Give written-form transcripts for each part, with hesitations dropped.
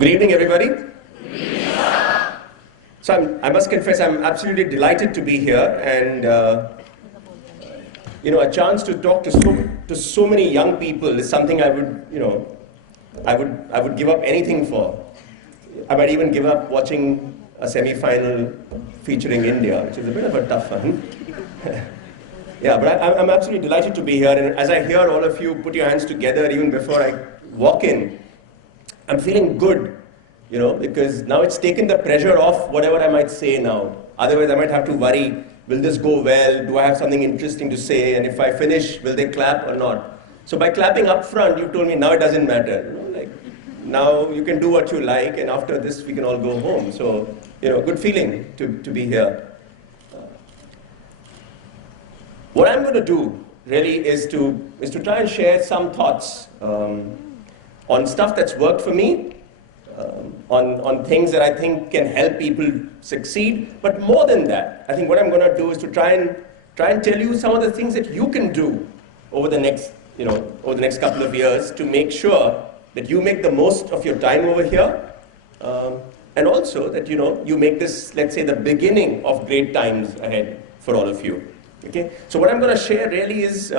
Good evening, everybody. So I must confess, I'm absolutely delighted to be here, and a chance to talk to so many young people is something I would give up anything for. I might even give up watching a semi-final featuring India, which is a bit of a tough one. Yeah, but I'm absolutely delighted to be here, and as I hear all of you put your hands together even before I walk in, I'm feeling good, because now it's taken the pressure off whatever I might say now. Otherwise, I might have to worry, will this go well? Do I have something interesting to say? And if I finish, will they clap or not? So by clapping up front, you told me now it doesn't matter. Now you can do what you like, and after this, we can all go home. So, good feeling to be here. What I'm going to do really is to try and share some thoughts on stuff that's worked for me, on things that I think can help people succeed. But more than that, I think what I'm going to do is to try and tell you some of the things that you can do over the next couple of years to make sure that you make the most of your time over here, and also that you make this, let's say, the beginning of great times ahead for all of you. Okay. So what I'm going to share really is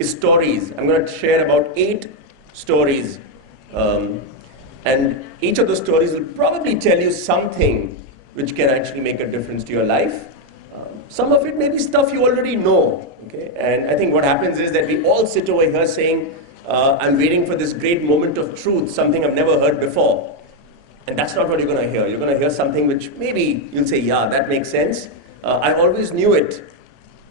stories. I'm going to share about 8 stories. And each of those stories will probably tell you something which can actually make a difference to your life. Some of it may be stuff you already know. Okay? And I think what happens is that we all sit over here saying, I'm waiting for this great moment of truth, something I've never heard before. And that's not what you're going to hear. You're going to hear something which maybe you'll say, yeah, that makes sense. I always knew it.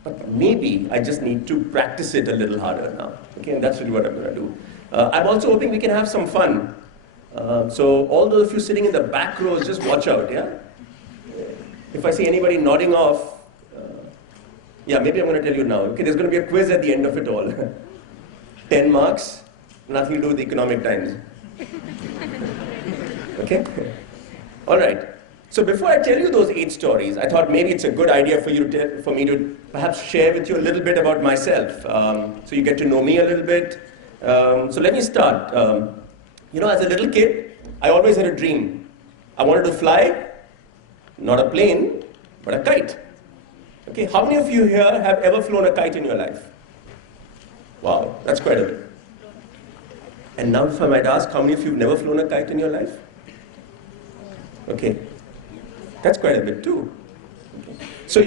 But maybe I just need to practice it a little harder now. Okay? And that's really what I'm going to do. I'm also hoping we can have some fun. So all those of you sitting in the back rows, just watch out, yeah? If I see anybody nodding off, yeah, maybe I'm going to tell you now. Okay, there's going to be a quiz at the end of it all. 10 marks, nothing to do with Economic Times. Okay? All right. So before I tell you those 8 stories, I thought maybe it's a good idea for me to perhaps share with you a little bit about myself. So you get to know me a little bit. So let me start. As a little kid, I always had a dream. I wanted to fly, not a plane, but a kite. Okay, how many of you here have ever flown a kite in your life? Wow, that's quite a bit. And now if I might ask, how many of you have never flown a kite in your life? Okay, that's quite a bit too. Okay. So,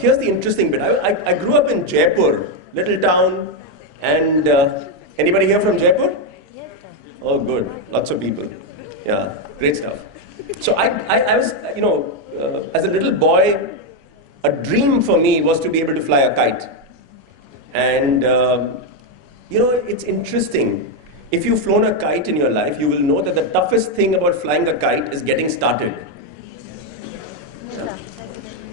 here's the interesting bit. I grew up in Jaipur, little town, and anybody here from Jaipur? Oh, good. Lots of people. Yeah, great stuff. So I was, as a little boy, a dream for me was to be able to fly a kite. And, it's interesting. If you've flown a kite in your life, you will know that the toughest thing about flying a kite is getting started.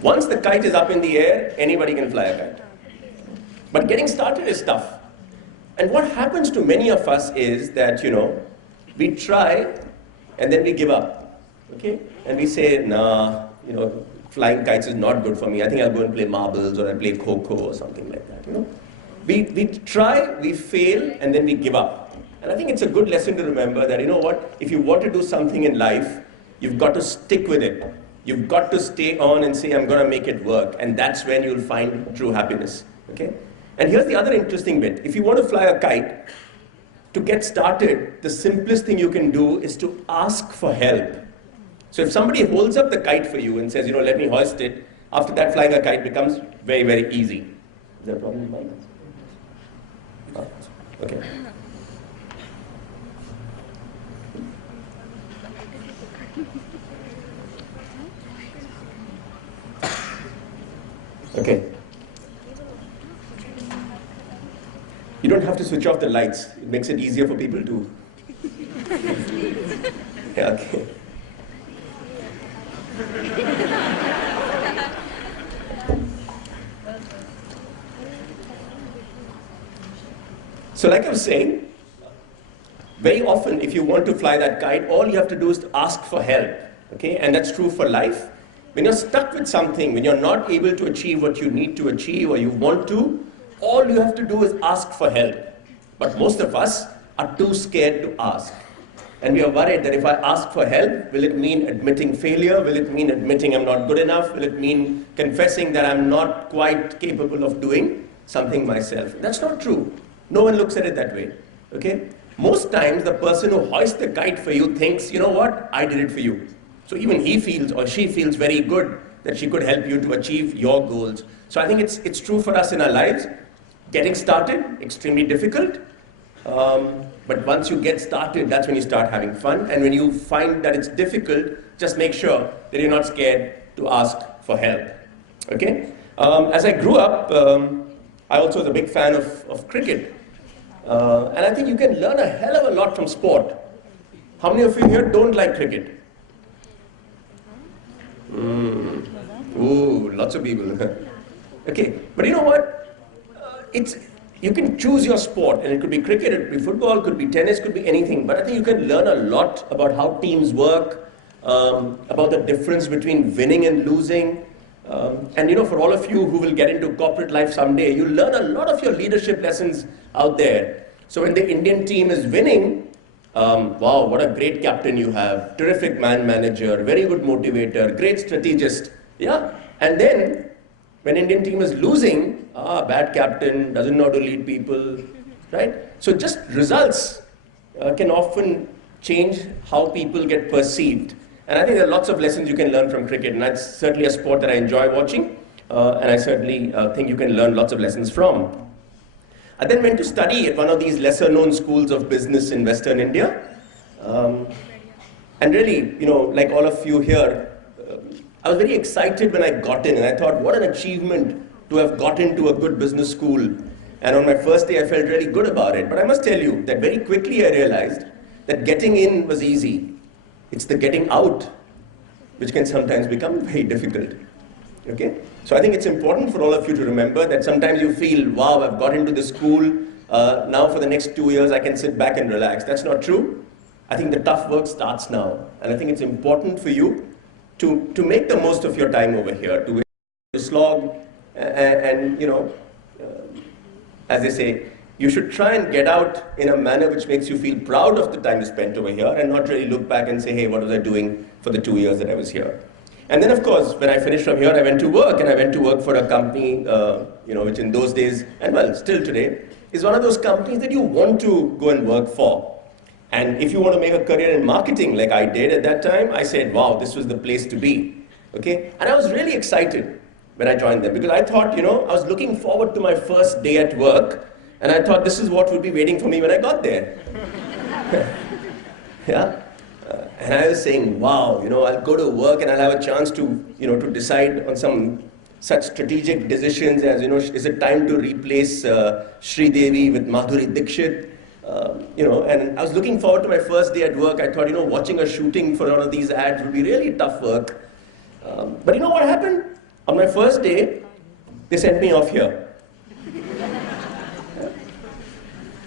Once the kite is up in the air, anybody can fly a kite. But getting started is tough. And what happens to many of us is that, we try and then we give up, okay? And we say, nah, flying kites is not good for me. I think I'll go and play marbles or I'll play Coco or something like that, We try, we fail, and then we give up. And I think it's a good lesson to remember that, if you want to do something in life, you've got to stick with it. You've got to stay on and say, I'm going to make it work. And that's when you'll find true happiness, okay? And here's the other interesting bit. If you want to fly a kite, to get started, the simplest thing you can do is to ask for help. So if somebody holds up the kite for you and says, let me hoist it, after that flying a kite becomes very, very easy. Is there a problem with that? Oh, okay. Okay. You don't have to switch off the lights. It makes it easier for people to. Yeah, okay. So like I was saying, very often if you want to fly that kite, all you have to do is to ask for help. Okay? And that's true for life. When you're stuck with something, when you're not able to achieve what you need to achieve or you want to, all you have to do is ask for help. But most of us are too scared to ask. And we are worried that if I ask for help, will it mean admitting failure? Will it mean admitting I'm not good enough? Will it mean confessing that I'm not quite capable of doing something myself? That's not true. No one looks at it that way. Okay? Most times, the person who hoists the kite for you thinks, you know what, I did it for you. So even he feels or she feels very good that she could help you to achieve your goals. So I think it's true for us in our lives. Getting started, extremely difficult. But once you get started, that's when you start having fun. And when you find that it's difficult, just make sure that you're not scared to ask for help. Okay? As I grew up, I also was a big fan of cricket. And I think you can learn a hell of a lot from sport. How many of you here don't like cricket? Ooh, lots of people. Okay, but you know what? You can choose your sport, and it could be cricket, it could be football, it could be tennis, it could be anything. But I think you can learn a lot about how teams work, about the difference between winning and losing. And you know, for all of you who will get into corporate life someday, you'll learn a lot of your leadership lessons out there. So when the Indian team is winning, wow, what a great captain you have, terrific man manager, very good motivator, great strategist. Yeah, and then when Indian team is losing, bad captain, doesn't know how to lead people, right? So just results can often change how people get perceived. And I think there are lots of lessons you can learn from cricket, and that's certainly a sport that I enjoy watching, and I certainly think you can learn lots of lessons from. I then went to study at one of these lesser-known schools of business in Western India. And really, you know, like all of you here, I was very excited when I got in, and I thought, what an achievement to have got into a good business school. And on my first day, I felt really good about it. But I must tell you that very quickly I realized that getting in was easy. It's the getting out which can sometimes become very difficult. Okay? So I think it's important for all of you to remember that sometimes you feel, wow, I've got into the school, now for the next 2 years I can sit back and relax. That's not true. I think the tough work starts now. And I think it's important for you to make the most of your time over here, to slog, and you know, as they say, you should try and get out in a manner which makes you feel proud of the time you spent over here and not really look back and say, hey, what was I doing for the 2 years that I was here? And then, of course, when I finished from here, I went to work, and I went to work for a company, you know, which in those days, and well, still today, is one of those companies that you want to go and work for. And if you want to make a career in marketing like I did at that time, I said, wow, this was the place to be. Okay? And I was really excited when I joined them because I thought, you know, I was looking forward to my first day at work, and I thought this is what would be waiting for me when I got there. Yeah? And I was saying, wow, you know, I'll go to work and I'll have a chance to, you know, to decide on some such strategic decisions as, you know, is it time to replace Sri Devi with Madhuri Dixit? You know, and I was looking forward to my first day at work. I thought, you know, watching a shooting for one of these ads would be really tough work. But you know what happened? On my first day, they sent me off here.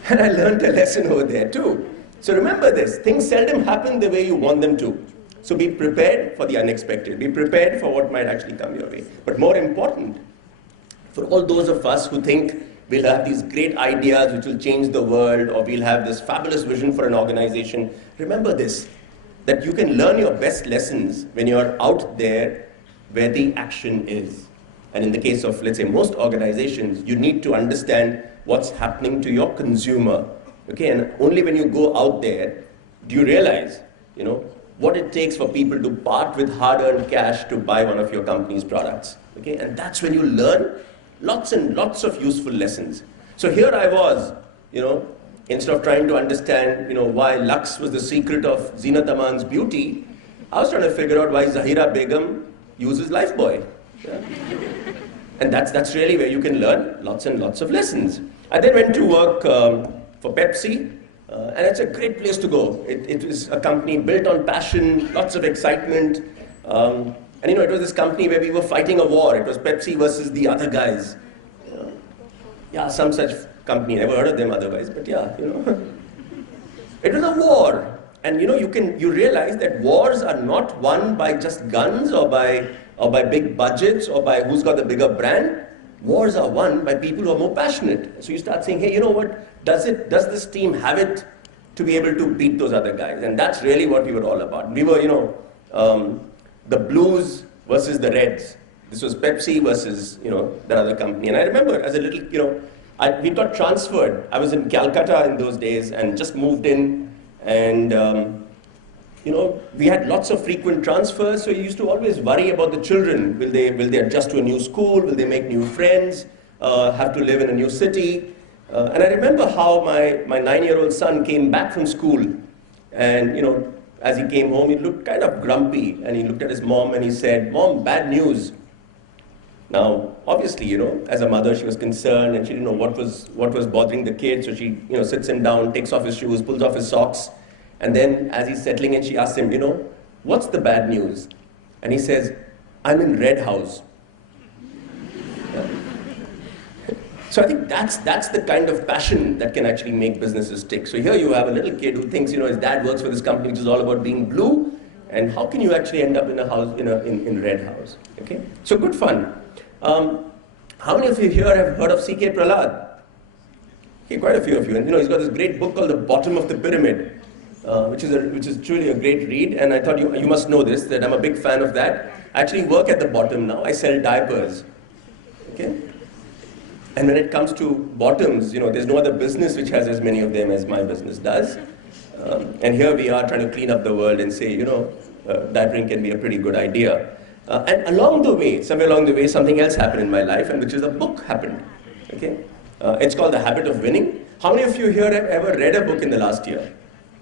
And I learned a lesson over there too. So remember this, things seldom happen the way you want them to. So be prepared for the unexpected. Be prepared for what might actually come your way. But more important, for all those of us who think we'll have these great ideas which will change the world, or we'll have this fabulous vision for an organization, remember this, that you can learn your best lessons when you're out there where the action is. And in the case of, let's say, most organizations, you need to understand what's happening to your consumer. Okay, and only when you go out there do you realize, you know, what it takes for people to part with hard-earned cash to buy one of your company's products. Okay, and that's when you learn lots and lots of useful lessons. So here I was, you know, instead of trying to understand, you know, why Lux was the secret of Zeenat Aman's beauty, I was trying to figure out why Zahira Begum uses Lifebuoy. Yeah? And that's really where you can learn lots and lots of lessons. I then went to work for Pepsi, and it's a great place to go. It is a company built on passion, lots of excitement. And you know, it was this company where we were fighting a war. It was Pepsi versus the other guys. Yeah, some such company. Never heard of them otherwise, but yeah, you know. It was a war. And you know, you realize that wars are not won by just guns or by big budgets or by who's got the bigger brand. Wars are won by people who are more passionate. So you start saying, hey, you know what, does this team have it to be able to beat those other guys. And that's really what we were all about. We were, the Blues versus the Reds. This was Pepsi versus, that other company. And I remember as a little, we got transferred. I was in Calcutta in those days and just moved in. And, we had lots of frequent transfers. So you used to always worry about the children. Will they adjust to a new school? Will they make new friends? Have to live in a new city? And I remember how my 9-year-old son came back from school. And, as he came home, he looked kind of grumpy. And he looked at his mom and he said, "Mom, bad news." Now, obviously, as a mother, she was concerned and she didn't know what was bothering the kid. So she, sits him down, takes off his shoes, pulls off his socks. And then as he's settling in, she asks him, "What's the bad news?" And he says, "I'm in Red House." Yeah. So I think that's the kind of passion that can actually make businesses tick. So here you have a little kid who thinks, his dad works for this company which is all about being blue. And how can you actually end up in a house, in Red House? Okay? So good fun. How many of you here have heard of C.K. Prahlad? Okay, quite a few of you. And he's got this great book called The Bottom of the Pyramid, which is truly a great read. And I thought you must know this, that I'm a big fan of that. I actually work at the bottom now. I sell diapers. Okay? And when it comes to bottoms, there's no other business which has as many of them as my business does. And here we are trying to clean up the world and say, diapering can be a pretty good idea. And somewhere along the way, something else happened in my life, and which is a book happened. Okay? It's called The Habit of Winning. How many of you here have ever read a book in the last year?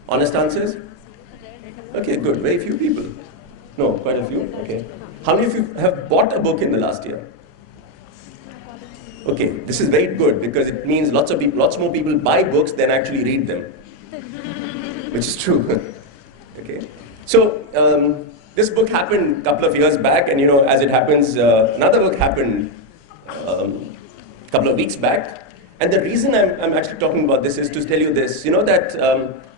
Honest answers? Okay, good. Very few people. No, quite a few. Okay. How many of you have bought a book in the last year? Okay, this is very good because it means lots more people buy books than actually read them, which is true. Okay, so this book happened a couple of years back, and as it happens, another book happened a couple of weeks back. And the reason I'm actually talking about this is to tell you this, that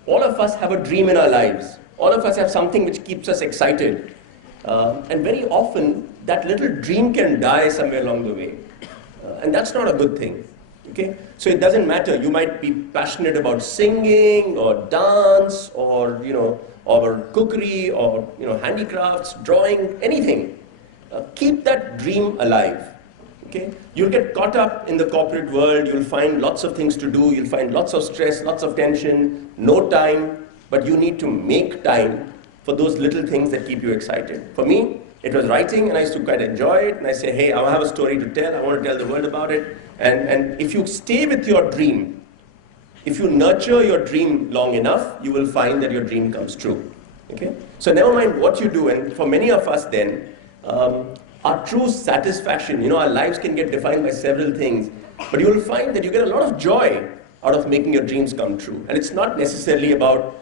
all of us have a dream in our lives. All of us have something which keeps us excited, and very often that little dream can die somewhere along the way. And that's not a good thing, okay? So it doesn't matter. You might be passionate about singing or dance or, or cookery or, handicrafts, drawing, anything. Keep that dream alive, okay? You'll get caught up in the corporate world. You'll find lots of things to do. You'll find lots of stress, lots of tension, no time. But you need to make time for those little things that keep you excited. For me, it was writing, and I used to quite enjoy it. And I say, hey, I have a story to tell. I want to tell the world about it. And if you stay with your dream, if you nurture your dream long enough, you will find that your dream comes true. Okay? So never mind what you do. And for many of us then, our true satisfaction, our lives can get defined by several things. But you will find that you get a lot of joy out of making your dreams come true. And it's not necessarily about,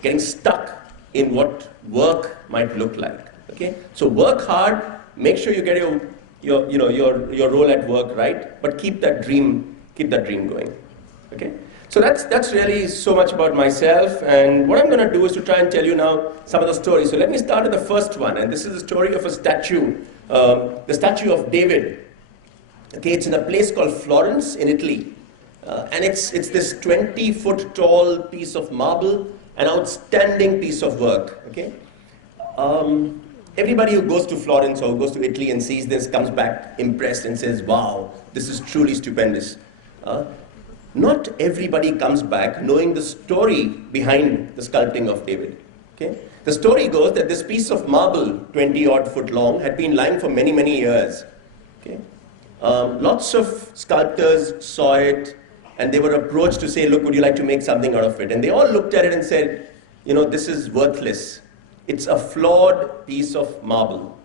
getting stuck in what work might look like. Okay, so work hard. Make sure you get your role at work right, but keep that dream going. Okay, so that's really so much about myself. And what I'm going to do is to try and tell you now some of the stories. So let me start with the first one, and this is the story of a statue, the statue of David. Okay, it's in a place called Florence in Italy, and it's this 20-foot tall piece of marble, an outstanding piece of work. Okay. Everybody who goes to Florence or who goes to Italy and sees this comes back impressed and says, wow, this is truly stupendous. Not everybody comes back knowing the story behind the sculpting of David. Okay? The story goes that this piece of marble, 20-odd foot long, had been lying for many, many years. Okay? Lots of sculptors saw it, and they were approached to say, look, would you like to make something out of it? And they all looked at it and said, this is worthless. It's a flawed piece of marble.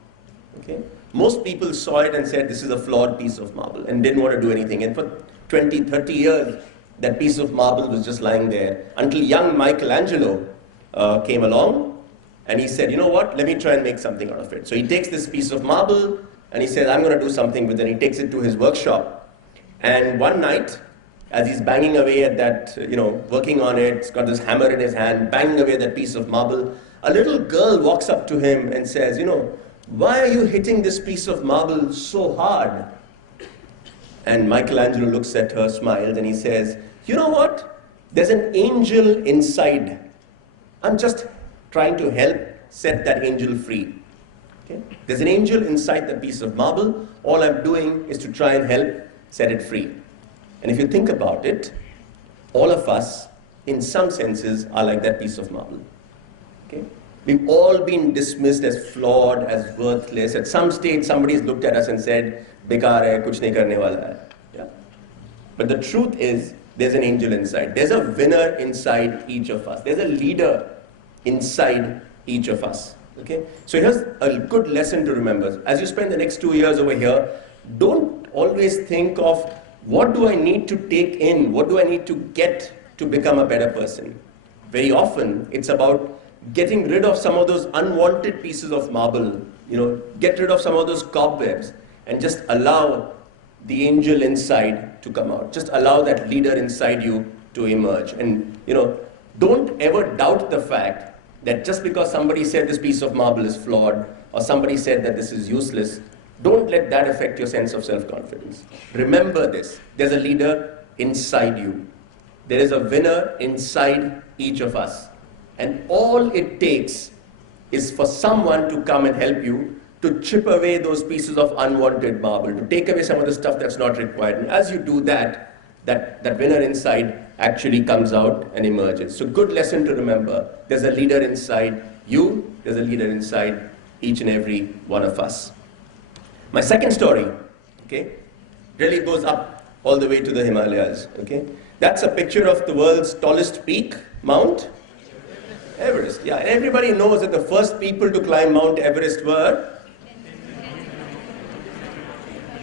Okay? Most people saw it and said, this is a flawed piece of marble, and didn't want to do anything. And for 20, 30 years, that piece of marble was just lying there, until young Michelangelo came along, and he said, you know what, let me try and make something out of it. So he takes this piece of marble, and he says, I'm going to do something with it. And he takes it to his workshop. And one night, as he's banging away at that, working on it, he's got this hammer in his hand, banging away at that piece of marble, a little girl walks up to him and says, why are you hitting this piece of marble so hard? And Michelangelo looks at her, smiles, and he says, you know what? There's an angel inside. I'm just trying to help set that angel free. Okay? There's an angel inside that piece of marble. All I'm doing is to try and help set it free. And if you think about it, all of us, in some senses, are like that piece of marble. Okay? We've all been dismissed as flawed, as worthless. At some stage, somebody's looked at us and said, "Bekar hai, kuch nahi karne wala hai." Yeah? But the truth is, there's an angel inside. There's a winner inside each of us. There's a leader inside each of us. Okay? So here's a good lesson to remember. As you spend the next 2 years over here, don't always think of what do I need to take in, what do I need to get to become a better person. Very often, it's about getting rid of some of those unwanted pieces of marble, get rid of some of those cobwebs, and just allow the angel inside to come out. Just allow that leader inside you to emerge. And, don't ever doubt the fact that just because somebody said this piece of marble is flawed, or somebody said that this is useless, don't let that affect your sense of self-confidence. Remember this, there's a leader inside you. There is a winner inside each of us. And all it takes is for someone to come and help you to chip away those pieces of unwanted marble, to take away some of the stuff that's not required. And as you do that, that winner inside actually comes out and emerges. So good lesson to remember. There's a leader inside you, there's a leader inside each and every one of us. My second story, okay, really goes up all the way to the Himalayas, okay? That's a picture of the world's tallest peak, Mount Everest. Yeah, and everybody knows that the first people to climb Mount Everest were,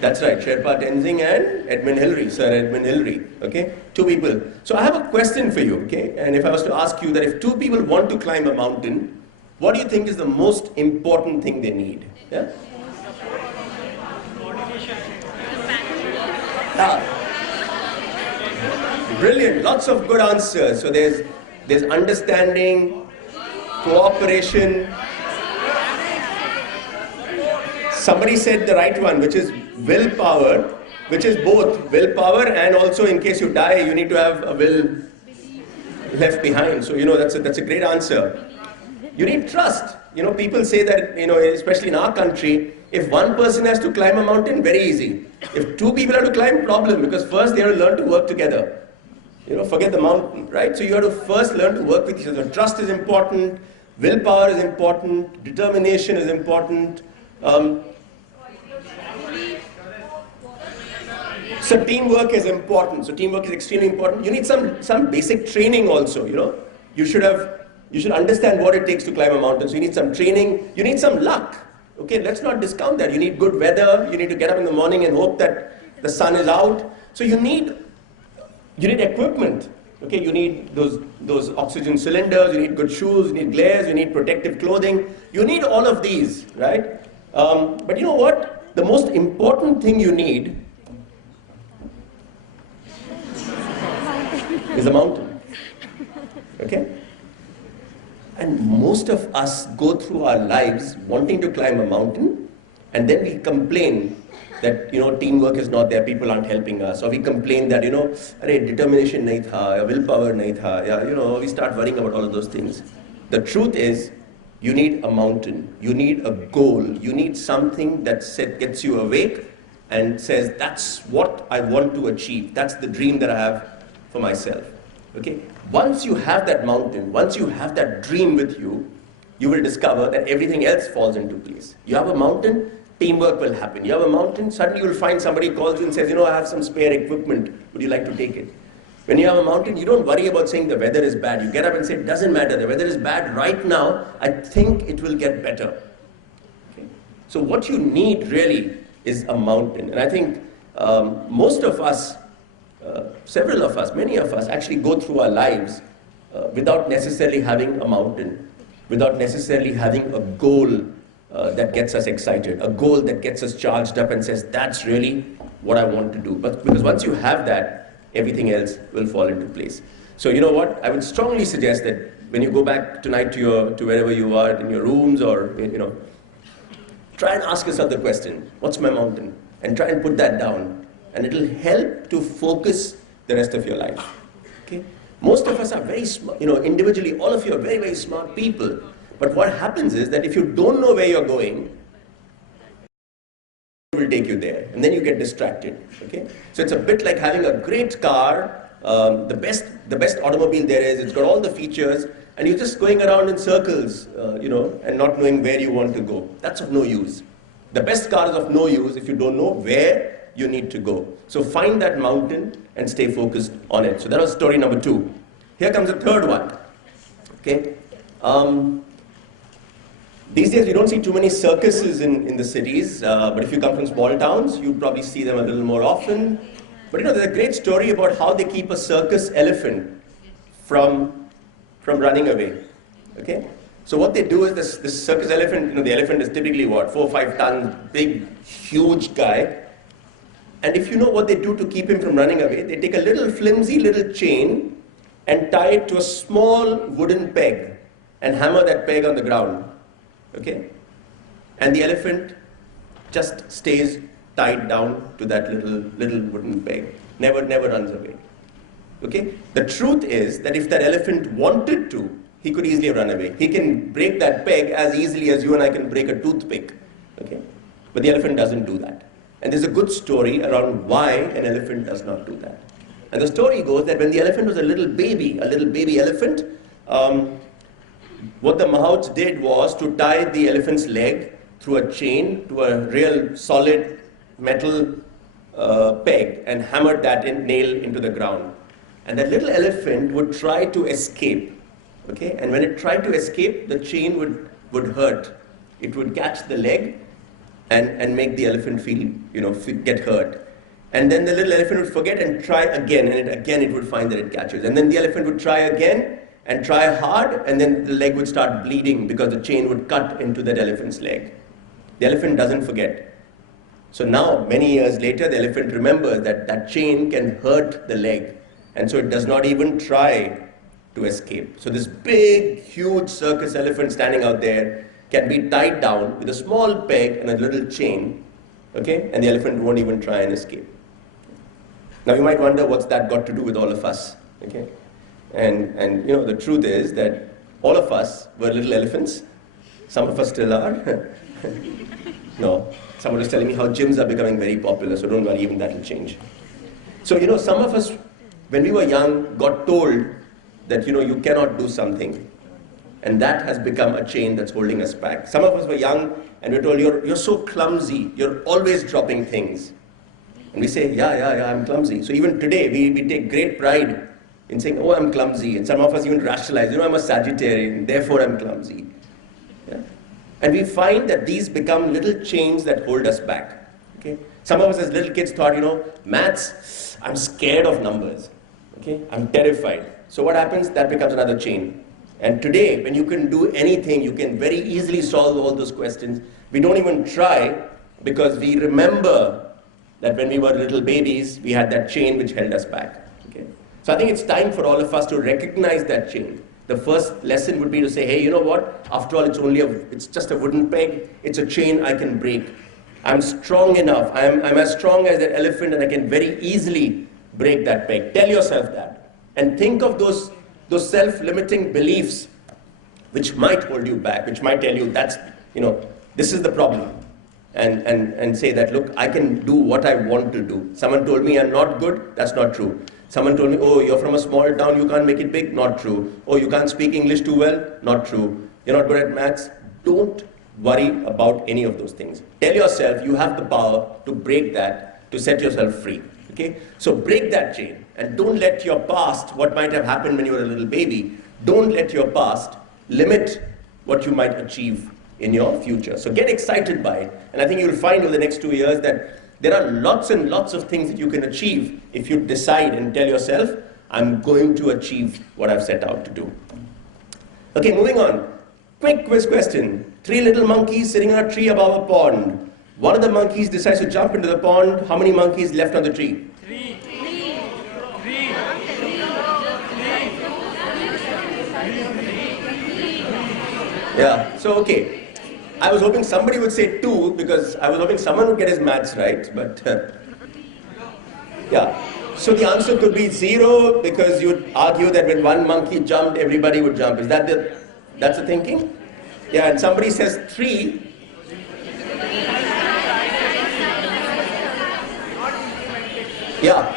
that's right, Sherpa Tenzing and Edmund Hillary, Sir Edmund Hillary, okay? 2 people. So I have a question for you, okay? And if I was to ask you that if 2 people want to climb a mountain, what do you think is the most important thing they need? Yeah? Brilliant, lots of good answers. So there's understanding, cooperation. Somebody said the right one, which is willpower, which is both willpower and also in case you die, you need to have a will left behind. So, that's a great answer. You need trust. People say that, especially in our country, if one person has to climb a mountain, very easy. If 2 people have to climb, problem, because first they have to learn to work together. Forget the mountain, right? So you have to first learn to work with each other. Trust is important, willpower is important, determination is important. So teamwork is important. So teamwork is extremely important. You need some basic training also, You should understand what it takes to climb a mountain. So you need some training, you need some luck. Okay, let's not discount that. You need good weather, you need to get up in the morning and hope that the sun is out. So you need equipment. Okay, you need those oxygen cylinders, you need good shoes, you need glares, you need protective clothing. You need all of these, right? But you know what? The most important thing you need is a mountain. Okay? And most of us go through our lives wanting to climb a mountain, and then we complain that teamwork is not there, people aren't helping us, or we complain that determination nahi tha, or willpower nahi tha, yeah, we start worrying about all of those things. The truth is, you need a mountain, you need a goal, you need something that gets you awake and says, that's what I want to achieve, that's the dream that I have for myself. Okay? Once you have that mountain, once you have that dream with you, you will discover that everything else falls into place. You have a mountain, teamwork will happen. You have a mountain, suddenly you will find somebody calls you and says, I have some spare equipment, would you like to take it? When you have a mountain, you don't worry about saying the weather is bad. You get up and say, it doesn't matter, the weather is bad right now, I think it will get better. Okay? So what you need really is a mountain. And I think most of us, several of us, many of us actually go through our lives without necessarily having a mountain, without necessarily having a goal that gets us excited, a goal that gets us charged up and says, that's really what I want to do. But because once you have that, everything else will fall into place. So you know what? I would strongly suggest that when you go back tonight to wherever you are, in your rooms or, try and ask yourself the question, what's my mountain? And try and put that down. And it'll help to focus the rest of your life. Okay? Most of us are very smart, individually, all of you are very, very smart people. But what happens is that if you don't know where you're going, it will take you there, and then you get distracted. Okay, so it's a bit like having a great car, the best automobile there is. It's got all the features, and you're just going around in circles, and not knowing where you want to go. That's of no use. The best car is of no use if you don't know where you need to go. So find that mountain and stay focused on it. So that was story number 2. Here comes the third one. Okay. These days we don't see too many circuses in the cities, but if you come from small towns, you probably see them a little more often. But there's a great story about how they keep a circus elephant from running away. Okay? So what they do is this circus elephant, the elephant is typically what, 4 or 5 tons, big, huge guy. And if you know what they do to keep him from running away, they take a little flimsy little chain and tie it to a small wooden peg and hammer that peg on the ground. Okay? And the elephant just stays tied down to that little wooden peg. Never runs away. Okay? The truth is that if that elephant wanted to, he could easily run away. He can break that peg as easily as you and I can break a toothpick. Okay? But the elephant doesn't do that. And there's a good story around why an elephant does not do that. And the story goes that when the elephant was a little baby elephant, what the mahouts did was to tie the elephant's leg through a chain to a real solid metal peg and hammered that nail into the ground. And that little elephant would try to escape. Okay? And when it tried to escape, the chain would hurt. It would catch the leg and make the elephant get hurt. And then the little elephant would forget and try again, and again it would find that it catches. And then the elephant would try again and try hard, and then the leg would start bleeding because the chain would cut into that elephant's leg. The elephant doesn't forget. So now, many years later, the elephant remembers that that chain can hurt the leg, and so it does not even try to escape. So this big, huge circus elephant standing out there can be tied down with a small peg and a little chain, okay? And the elephant won't even try and escape. Now you might wonder what's that got to do with all of us, okay? And the truth is that all of us were little elephants. Some of us still are. No, someone was telling me how gyms are becoming very popular, so don't worry, even that will change. So some of us, when we were young, got told that you cannot do something. And that has become a chain that's holding us back. Some of us were young and we're told, you're so clumsy, you're always dropping things. And we say, yeah, I'm clumsy. So even today, we take great pride in saying, oh, I'm clumsy. And some of us even rationalize, I'm a Sagittarian, therefore I'm clumsy. Yeah? And we find that these become little chains that hold us back. Okay? Some of us as little kids thought, maths, I'm scared of numbers. Okay? I'm terrified. So what happens? That becomes another chain. And today, when you can do anything, you can very easily solve all those questions. We don't even try because we remember that when we were little babies, we had that chain which held us back. Okay? So I think it's time for all of us to recognize that chain. The first lesson would be to say, hey, you know what? After all, it's just a wooden peg. It's a chain I can break. I'm strong enough. I'm as strong as that elephant, and I can very easily break that peg. Tell yourself that. And think of those self-limiting beliefs which might hold you back, which might tell you that's, this is the problem. And say that, look, I can do what I want to do. Someone told me I'm not good, that's not true. Someone told me, oh, you're from a small town, you can't make it big, not true. Oh, you can't speak English too well, not true. You're not good at maths. Don't worry about any of those things. Tell yourself you have the power to break that, to set yourself free. Okay? So break that chain. And don't let your past, what might have happened when you were a little baby, don't let your past limit what you might achieve in your future. So get excited by it. And I think you'll find over the next 2 years that there are lots and lots of things that you can achieve if you decide and tell yourself, I'm going to achieve what I've set out to do. Okay, moving on. Quick quiz question. 3 little monkeys sitting on a tree above a pond. One of the monkeys decides to jump into the pond. How many monkeys left on the tree? 3. Yeah, so okay. I was hoping somebody would say 2 because I was hoping someone would get his maths right, but yeah. So the answer could be 0 because you'd argue that when one monkey jumped, everybody would jump. Is that that's the thinking? Yeah, and somebody says 3. Yeah.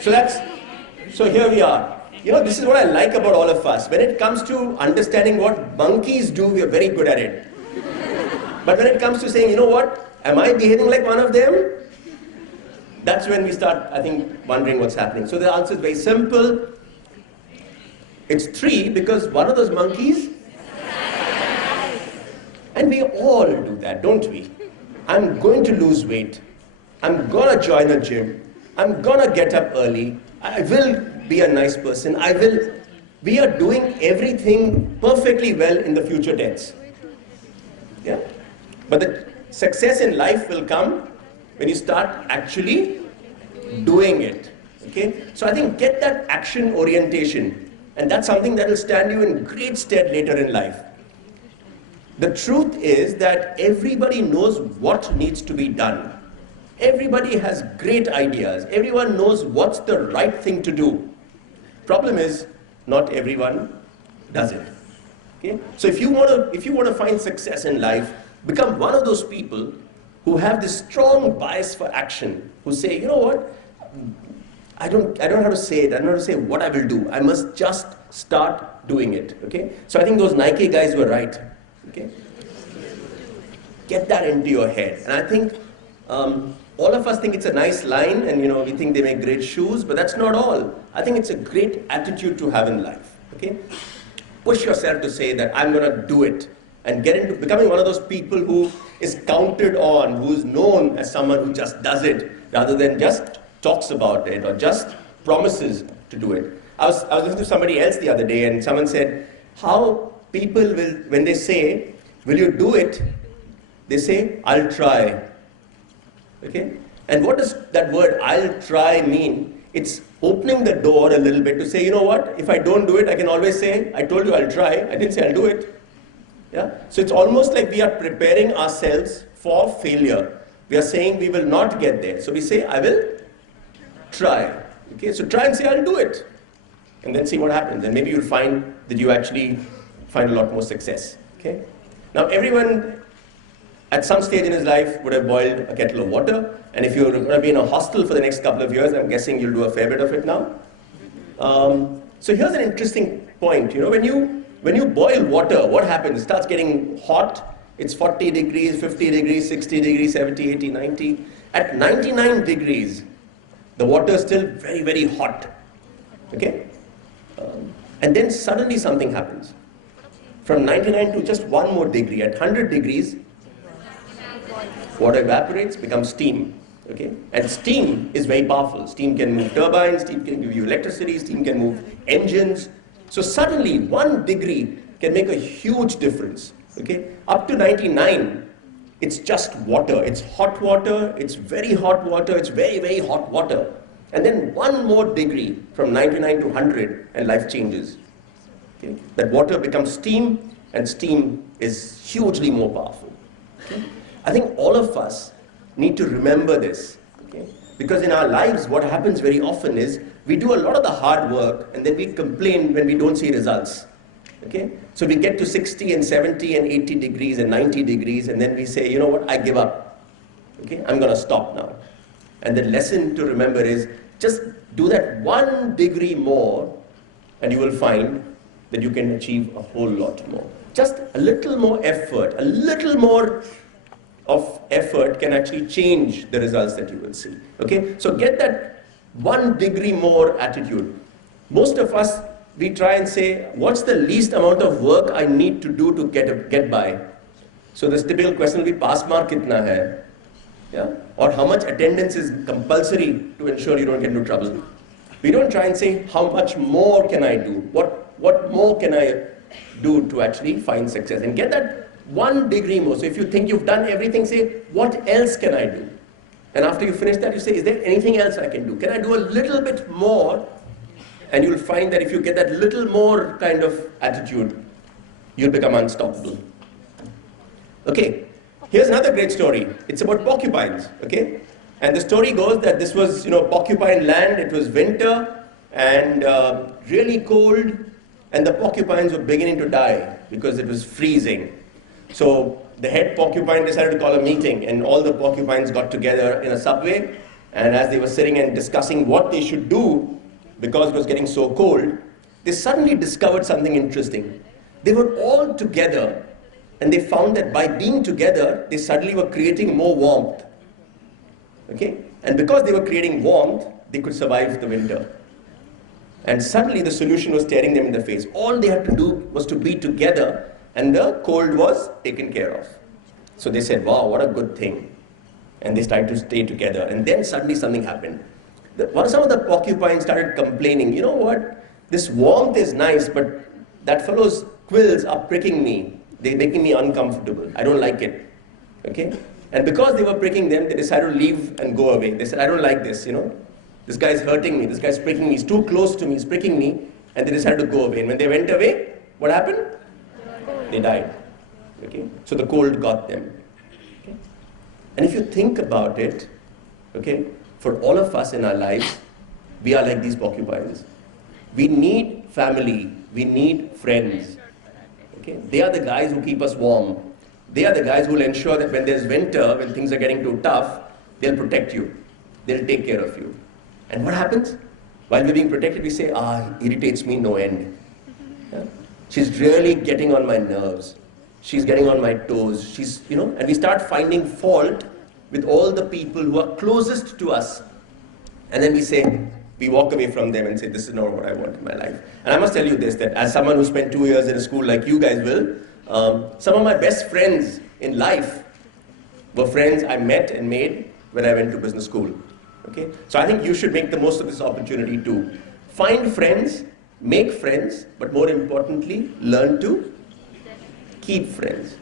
So here we are. You know, this is what I like about all of us. When it comes to understanding what monkeys do, we are very good at it. But when it comes to saying, you know what, am I behaving like one of them? That's when we start, I think, wondering what's happening. So the answer is very simple. It's 3 because one of those monkeys, and we all do that, don't we? I'm going to lose weight. I'm gonna join a gym. I'm gonna get up early. I will be a nice person. We are doing everything perfectly well in the future tense. Yeah? But the success in life will come when you start actually doing it. Okay? So I think get that action orientation, and that's something that will stand you in great stead later in life. The truth is that everybody knows what needs to be done. Everybody has great ideas. Everyone knows what's the right thing to do. Problem is, not everyone does it. Okay? So if you want to find success in life, become one of those people who have this strong bias for action, who say, you know what, I don't know how to say it, I don't know how to say what I will do. I must just start doing it. Okay? So I think those Nike guys were right. Okay? Get that into your head. And I think all of us think it's a nice line, and we think they make great shoes, but that's not all. I think it's a great attitude to have in life. Okay? Push yourself to say that I'm going to do it, and get into becoming one of those people who is counted on, who is known as someone who just does it, rather than just talks about it or just promises to do it. I was listening to somebody else the other day, and someone said how people will, when they say, will you do it? They say, I'll try. Okay? And what does that word, I'll try, mean? It's opening the door a little bit to say, you know what, if I don't do it, I can always say, I told you I'll try, I didn't say I'll do it. Yeah? So it's almost like we are preparing ourselves for failure. We are saying we will not get there. So we say, I will try. Okay? So try and say, I'll do it. And then see what happens. And maybe you'll find that you actually find a lot more success. Okay? Now everyone at some stage in his life would have boiled a kettle of water, and if you're going to be in a hostel for the next couple of years, I'm guessing you'll do a fair bit of it now. So here's an interesting point. When you boil water, what happens? It starts getting hot. It's 40 degrees, 50 degrees, 60 degrees, 70, 80, 90. At 99 degrees, the water is still very, very hot. Okay? And then suddenly something happens. From 99 to just one more degree. At 100 degrees, water evaporates, becomes steam. Okay? And steam is very powerful. Steam can move turbines, steam can give you electricity, steam can move engines. So suddenly 1 degree can make a huge difference. Okay? Up to 99, it's just water. It's hot water, it's very hot water, it's very, very hot water. And then 1 more degree from 99 to 100 and life changes. Okay? That water becomes steam, and steam is hugely more powerful. Okay? I think all of us need to remember this. Okay? Because in our lives, what happens very often is we do a lot of the hard work, and then we complain when we don't see results. Okay? So we get to 60 and 70 and 80 degrees and 90 degrees, and then we say, you know what, I give up. Okay? I'm going to stop now. And the lesson to remember is just do that 1 degree more, and you will find that you can achieve a whole lot more. Just a little more effort, a little more of effort can actually change the results that you will see. Okay? So get that 1 degree more attitude. Most of us, we try and say, what's the least amount of work I need to do to get by? So this typical question will be, pass mark kitna hai? Yeah? Or how much attendance is compulsory to ensure you don't get into trouble? We don't try and say, how much more can I do? What more can I do to actually find success? And get that 1 degree more. So if you think you've done everything, say, what else can I do? And after you finish that, you say, is there anything else I can do? Can I do a little bit more? And you'll find that if you get that little more kind of attitude, you'll become unstoppable. Okay, here's another great story. It's about porcupines, okay? And the story goes that this was, porcupine land. It was winter and really cold, and the porcupines were beginning to die because it was freezing. So the head porcupine decided to call a meeting, and all the porcupines got together in a subway, and as they were sitting and discussing what they should do because it was getting so cold, they suddenly discovered something interesting. They were all together, and they found that by being together, they suddenly were creating more warmth. Okay? And because they were creating warmth, they could survive the winter. And suddenly the solution was staring them in the face. All they had to do was to be together, and the cold was taken care of. So they said, wow, what a good thing. And they started to stay together. And then suddenly something happened. Some of the porcupines started complaining, you know what, this warmth is nice, but that fellow's quills are pricking me. They're making me uncomfortable. I don't like it. Okay? And because they were pricking them, they decided to leave and go away. They said, I don't like this, This guy's hurting me. This guy's pricking me. He's too close to me. He's pricking me. And they decided to go away. And when they went away, what happened? They died. Okay? So the cold got them. Okay? And if you think about it, okay, for all of us in our lives, we are like these porcupines. We need family. We need friends. Okay? They are the guys who keep us warm. They are the guys who will ensure that when there's winter, when things are getting too tough, they'll protect you. They'll take care of you. And what happens? While we're being protected, we say, irritates me no end. Yeah? She's really getting on my nerves. She's getting on my toes. And we start finding fault with all the people who are closest to us. And then we walk away from them and say, this is not what I want in my life. And I must tell you this, that as someone who spent 2 years in a school like you guys will, some of my best friends in life were friends I met and made when I went to business school. Okay? So I think you should make the most of this opportunity to find friends, make friends, but more importantly, learn to keep friends.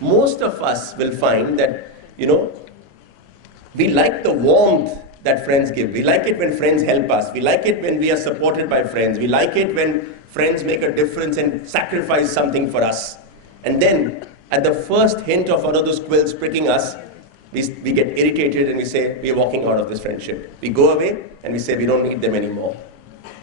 Most of us will find that, we like the warmth that friends give. We like it when friends help us. We like it when we are supported by friends. We like it when friends make a difference and sacrifice something for us. And then, at the first hint of one of those quills pricking us, we get irritated and we say, we are walking out of this friendship. We go away and we say, we don't need them anymore.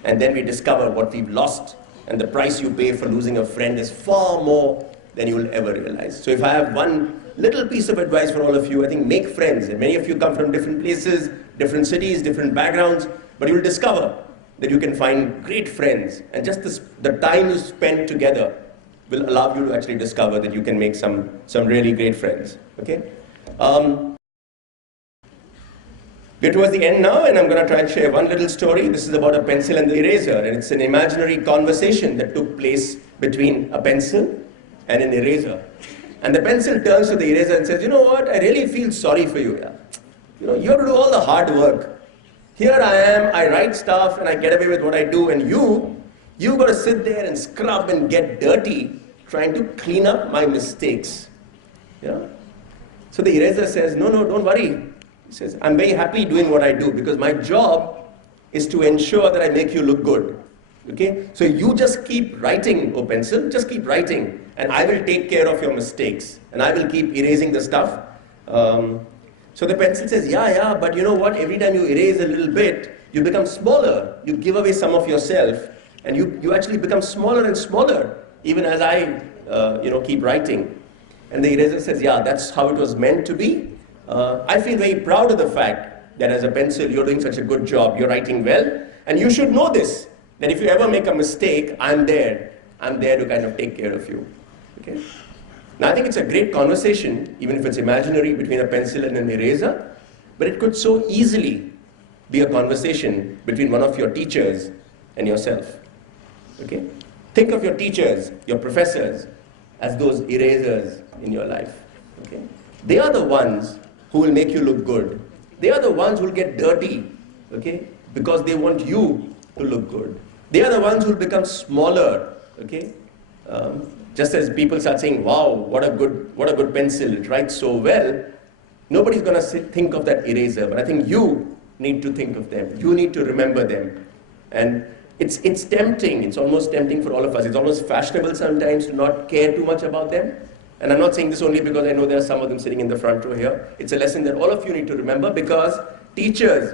And then we discover what we've lost, and the price you pay for losing a friend is far more than you will ever realize. So if I have one little piece of advice for all of you, I think make friends. And many of you come from different places, different cities, different backgrounds, but you will discover that you can find great friends. And just the time you spend together will allow you to actually discover that you can make some really great friends. Okay? We're towards the end now, and I'm going to try and share one little story. This is about a pencil and the eraser, and it's an imaginary conversation that took place between a pencil and an eraser. And the pencil turns to the eraser and says, you know what, I really feel sorry for you. Yeah? You have to do all the hard work. Here I am, I write stuff and I get away with what I do, and you got to sit there and scrub and get dirty trying to clean up my mistakes. Yeah? So the eraser says, no, don't worry. He says, I'm very happy doing what I do because my job is to ensure that I make you look good. Okay? So you just keep writing, oh pencil, just keep writing, and I will take care of your mistakes, and I will keep erasing the stuff. So the pencil says, yeah, but you know what? Every time you erase a little bit, you become smaller. You give away some of yourself, and you actually become smaller and smaller, even as I keep writing. And the eraser says, yeah, that's how it was meant to be. I feel very proud of the fact that as a pencil, you're doing such a good job. You're writing well, and you should know this, that if you ever make a mistake, I'm there. I'm there to kind of take care of you. Okay? Now, I think it's a great conversation, even if it's imaginary, between a pencil and an eraser, but it could so easily be a conversation between one of your teachers and yourself. Okay? Think of your teachers, your professors, as those erasers in your life. Okay? They are the ones who will make you look good. They are the ones who will get dirty, okay, because they want you to look good. They are the ones who will become smaller, okay. Just as people start saying, wow, what a good pencil, it writes so well, nobody's going to think of that eraser, but I think you need to think of them. You need to remember them. And it's tempting, it's almost tempting for all of us. It's almost fashionable sometimes to not care too much about them. And I'm not saying this only because I know there are some of them sitting in the front row here. It's a lesson that all of you need to remember, because Teachers,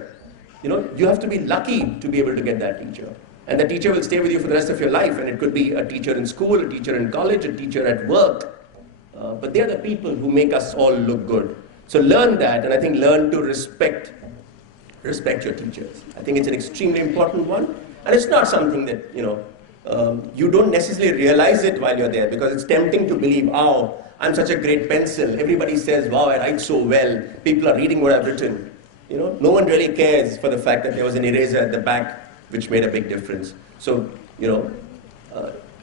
you have to be lucky to be able to get that teacher. And the teacher will stay with you for the rest of your life. And it could be a teacher in school, a teacher in college, a teacher at work. But they're the people who make us all look good. So learn that, and I think learn to respect your teachers. I think it's an extremely important one. And it's not something that, you don't necessarily realize it while you're there, because it's tempting to believe, oh, I'm such a great pencil. Everybody says, wow, I write so well. People are reading what I've written. No one really cares for the fact that there was an eraser at the back, which made a big difference. So,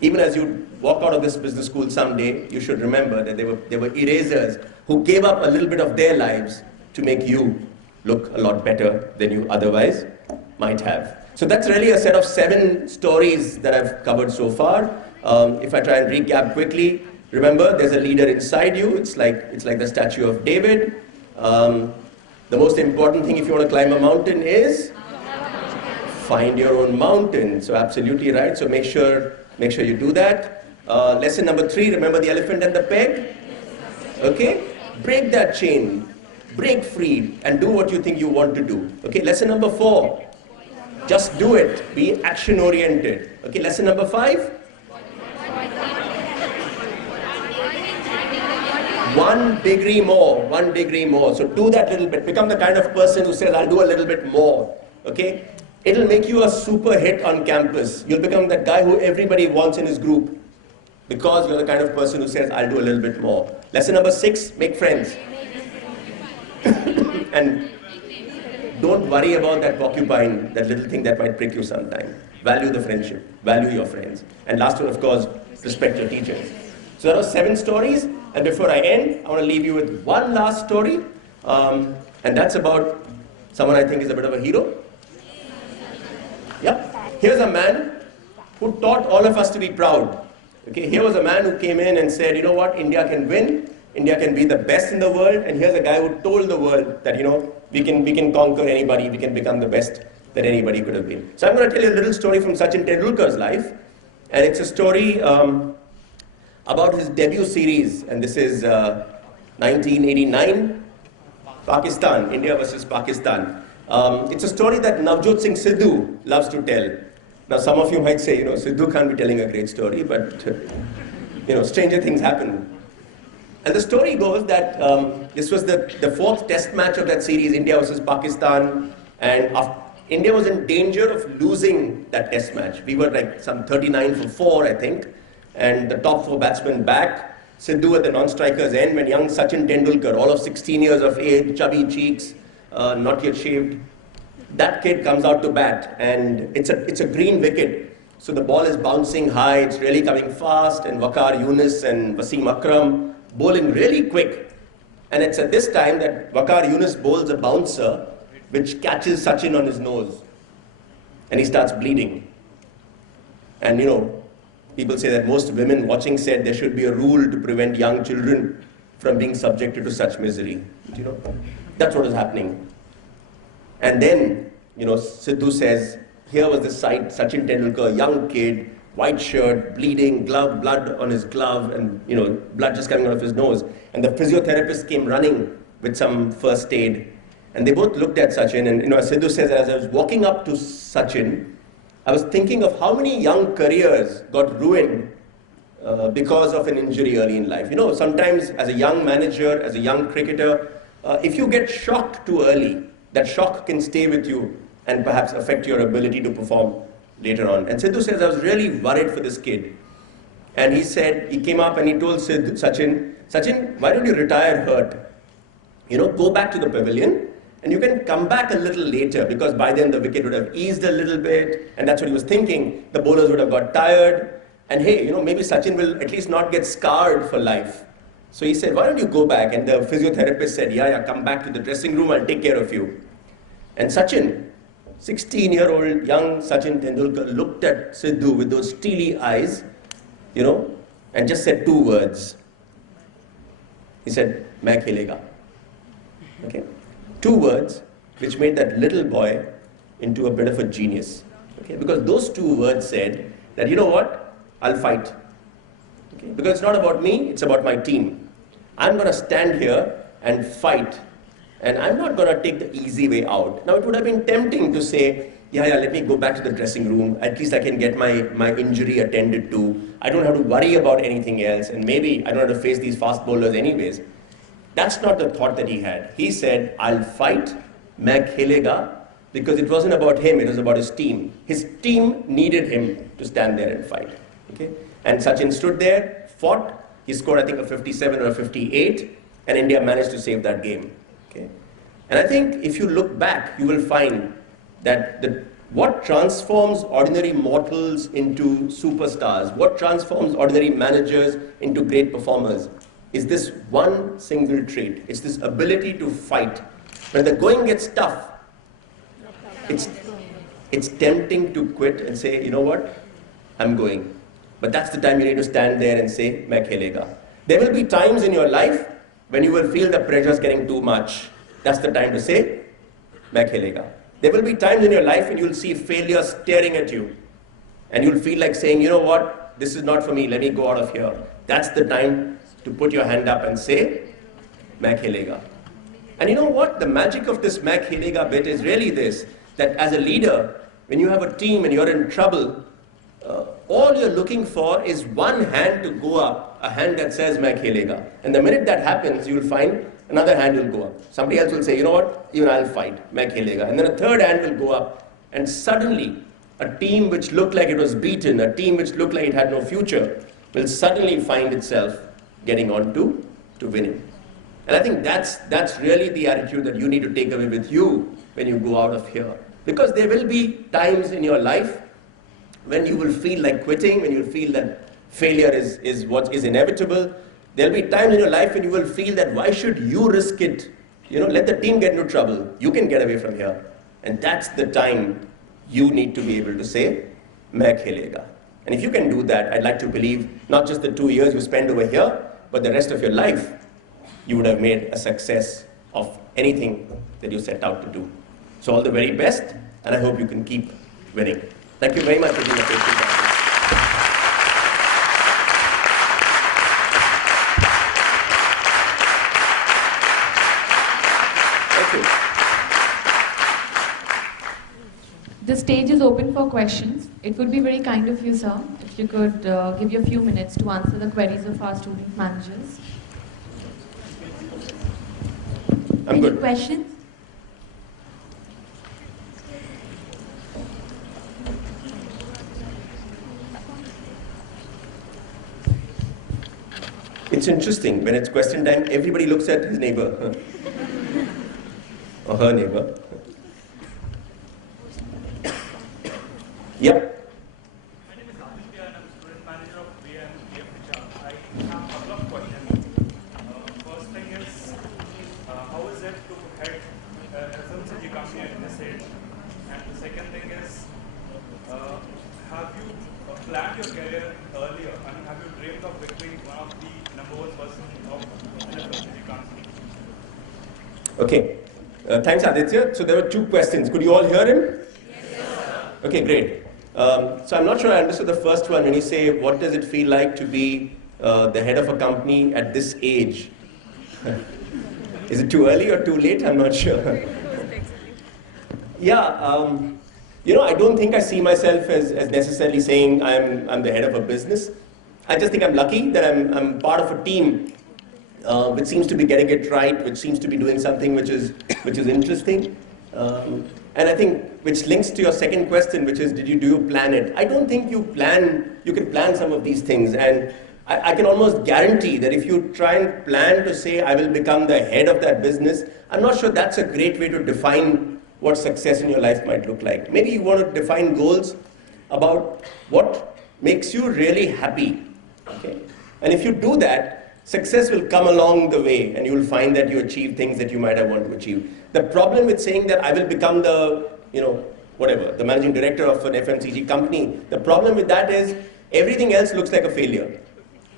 even as you walk out of this business school someday, you should remember that there were erasers who gave up a little bit of their lives to make you look a lot better than you otherwise might have. So that's really a set of 7 stories that I've covered so far. If I try and recap quickly, remember there's a leader inside you. It's like the statue of David. The most important thing if you want to climb a mountain is find your own mountain. So absolutely right. So make sure you do that. Lesson number 3, remember the elephant and the peg? Okay? Break that chain. Break free and do what you think you want to do. Okay? Lesson number 4, just do it. Be action oriented. Okay? Lesson number 5, 1 degree more, 1 degree more. So do that little bit. Become the kind of person who says, I'll do a little bit more. Okay? It'll make you a super hit on campus. You'll become that guy who everybody wants in his group, because you're the kind of person who says, I'll do a little bit more. Lesson number 6, make friends. And don't worry about that porcupine, that little thing that might prick you sometime. Value the friendship. Value your friends. And last one, of course, respect your teachers. So that was 7 stories. And before I end, I want to leave you with one last story. And that's about someone I think is a bit of a hero. Yeah. Here's a man who taught all of us to be proud. Okay. Here was a man who came in and said, you know what, India can win. India can be the best in the world. And here's a guy who told the world that, we can conquer anybody. We can become the best that anybody could have been. So I'm going to tell you a little story from Sachin Tendulkar's life. And it's a story about his debut series. And this is 1989, Pakistan, India versus Pakistan. It's a story that Navjot Singh Sidhu loves to tell. Now, some of you might say, Sidhu can't be telling a great story, but, stranger things happen. And the story goes that this was the 4th test match of that series, India versus Pakistan, and India was in danger of losing that test match. We were like some 39 for 4, I think, and the top 4 batsmen back. Sidhu at the non-striker's end, when young Sachin Tendulkar, all of 16 years of age, chubby cheeks, not yet shaved, that kid comes out to bat, and it's a green wicket. So the ball is bouncing high, it's really coming fast, and Waqar Younis and Wasim Akram bowling really quick. And it's at this time that Waqar Younis bowls a bouncer which catches Sachin on his nose. And he starts bleeding. And people say that most women watching said there should be a rule to prevent young children from being subjected to such misery. That's what is happening. And then, Sidhu says, here was the sight, Sachin Tendulkar, young kid, white shirt, bleeding, glove, blood on his glove, and blood just coming out of his nose. And the physiotherapist came running with some first aid. And they both looked at Sachin, and as Sidhu says, as I was walking up to Sachin, I was thinking of how many young careers got ruined because of an injury early in life. Sometimes as a young manager, as a young cricketer, if you get shocked too early, that shock can stay with you and perhaps affect your ability to perform later on. And Sidhu says, I was really worried for this kid. And he came up and he told Sachin, why don't you retire hurt? Go back to the pavilion and you can come back a little later, because by then the wicket would have eased a little bit, and that's what he was thinking. The bowlers would have got tired, and hey, maybe Sachin will at least not get scarred for life. So he said, why don't you go back? And the physiotherapist said, yeah, come back to the dressing room, I'll take care of you. And Sachin, 16-year-old young Sachin Tendulkar, looked at Sidhu with those steely eyes, and just said 2 words. He said, "Main khelega." Okay? 2 words which made that little boy into a bit of a genius. Okay? Because those 2 words said that, you know what, I'll fight. Okay? Because it's not about me, it's about my team. I'm going to stand here and fight And I'm not going to take the easy way out. Now, it would have been tempting to say, yeah, let me go back to the dressing room. At least I can get my injury attended to. I don't have to worry about anything else. And maybe I don't have to face these fast bowlers anyways. That's not the thought that he had. He said, I'll fight, मैं खेलेगा, because it wasn't about him, it was about his team. His team needed him to stand there and fight. Okay? And Sachin stood there, fought. He scored, I think, a 57 or a 58, and India managed to save that game. Okay? And I think if you look back, you will find that what transforms ordinary mortals into superstars, what transforms ordinary managers into great performers, is this one single trait. It's this ability to fight. When the going gets tough, it's tempting to quit and say, you know what, I'm going. But that's the time you need to stand there and say, मैं खेलेगा. There will be times in your life when you will feel the pressure is getting too much. That's the time to say, मैं खेलेगा. There will be times in your life when you'll see failure staring at you. And you'll feel like saying, you know what, this is not for me, let me go out of here. That's the time to put your hand up and say, मैं खेलेगा. And you know what? The magic of this मैं खेलेगा bit is really this, that as a leader, when you have a team and you're in trouble, all you're looking for is one hand to go up, a hand that says मैं खेलेगा. And the minute that happens, you'll find another hand will go up. Somebody else will say, you know what, even I'll fight, मैं खेलेगा. And then a third hand will go up. And suddenly, a team which looked like it was beaten, a team which looked like it had no future, will suddenly find itself getting on to winning. And I think that's really the attitude that you need to take away with you when you go out of here. Because there will be times in your life when you will feel like quitting, when you will feel that failure is what is inevitable. There will be times in your life when you will feel that why should you risk it? You know, let the team get into trouble. You can get away from here. And that's the time you need to be able to say, मैं खेलेगा. And if you can do that, I'd like to believe not just the 2 years you spend over here, but the rest of your life, you would have made a success of anything that you set out to do. So all the very best, and I hope you can keep winning. Thank you very much for being a patient. The stage is open for questions. It would be very kind of you, sir, if you could give you a few minutes to answer the queries of our student managers. I'm good. Any questions? It's interesting, when it's question time, everybody looks at his neighbor. Or her neighbor. Yep. My name is Aditya and I'm a student manager of VM HR. I have a couple of questions. First thing is, how is it to head an FMCG company at this age? And the second thing is, have you planned your career earlier? I mean, have you dreamed of becoming one of the #1 person of an FMCG company? Okay. Thanks, Aditya. So there were two questions. Could you all hear him? Yes, sir. Okay, great. So I'm not sure I understood the first one when you say, what does it feel like to be the head of a company at this age? Is it too early or too late? I'm not sure. Yeah, you know, I don't think I see myself as necessarily saying I'm the head of a business. I just think I'm lucky that I'm part of a team which seems to be getting it right, which seems to be doing something which is interesting. And I think, which links to your second question, which is, do you plan it? I don't think you can plan some of these things. And I can almost guarantee that if you try and plan to say, I will become the head of that business, I'm not sure that's a great way to define what success in your life might look like. Maybe you want to define goals about what makes you really happy. Okay? And if you do that, success will come along the way, and you will find that you achieve things that you might have wanted to achieve. The problem with saying that I will become the, the managing director of an FMCG company, the problem with that is everything else looks like a failure.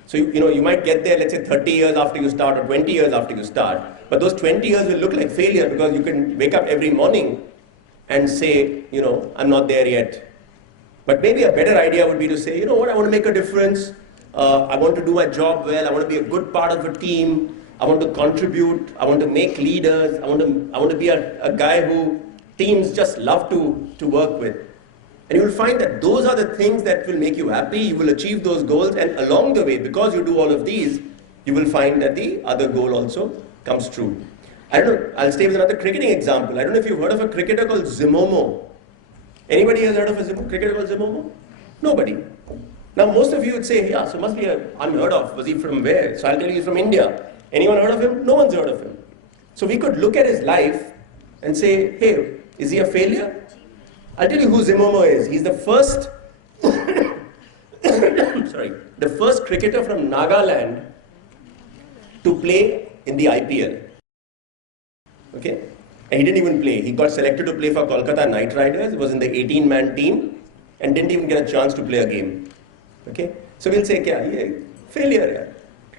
So, you might get there, let's say 30 years after you start or 20 years after you start, but those 20 years will look like failure because you can wake up every morning and say, I'm not there yet. But maybe a better idea would be to say, I want to make a difference. I want to do my job well. I want to be a good part of a team. I want to contribute, I want to make leaders, I want to be a guy who teams just love to work with. And you will find that those are the things that will make you happy, you will achieve those goals, and along the way, because you do all of these, you will find that the other goal also comes true. I don't know, I'll stay with another cricketing example. I don't know if you've heard of a cricketer called Zimomo. Anybody has heard of a cricketer called Zimomo? Nobody. Now most of you would say, yeah, so must be unheard of. Was he from where? So I'll tell you he's from India. Anyone heard of him? No one's heard of him. So we could look at his life and say, hey, is he a failure? I'll tell you who Zimomo is. He's the first, sorry, the first cricketer from Nagaland to play in the IPL. Okay? And he didn't even play. He got selected to play for Kolkata Knight Riders. He was in the 18-man team and didn't even get a chance to play a game. Okay? So we'll say, yeah, failure.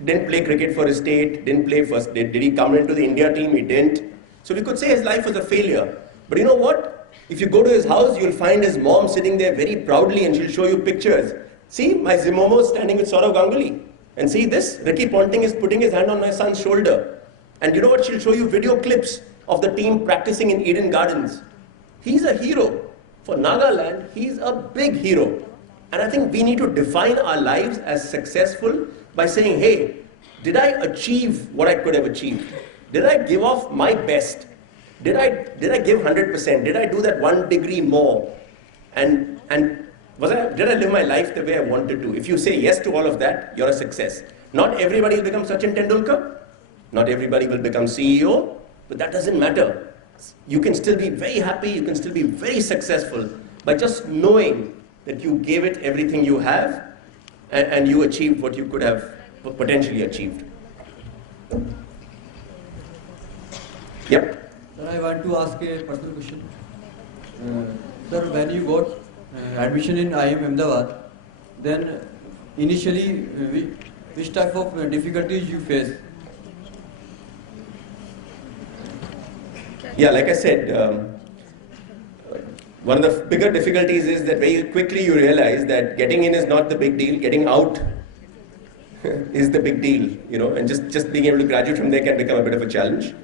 Didn't play cricket for his state, didn't play first. Did he come into the India team? He didn't. So we could say his life was a failure. But you know what? If you go to his house, you'll find his mom sitting there very proudly and she'll show you pictures. See, my Zimomo is standing with Saurav Ganguly. And see this? Ricky Ponting is putting his hand on my son's shoulder. And you know what? She'll show you video clips of the team practicing in Eden Gardens. He's a hero. For Nagaland, he's a big hero. And I think we need to define our lives as successful by saying, hey, did I achieve what I could have achieved? Did I give off my best? Did I give 100%? Did I do that 1 degree more? And did I live my life the way I wanted to? If you say yes to all of that, you're a success. Not everybody will become Sachin Tendulkar. Not everybody will become CEO. But that doesn't matter. You can still be very happy. You can still be very successful by just knowing that you gave it everything you have and you achieved what you could have potentially achieved. Yep. Sir, I want to ask a personal question. Sir, when you got admission in IIM Ahmedabad, then initially which type of difficulties you face? Yeah, like I said, one of the bigger difficulties is that very quickly you realize that getting in is not the big deal, getting out is the big deal, you know, and just being able to graduate from there can become a bit of a challenge.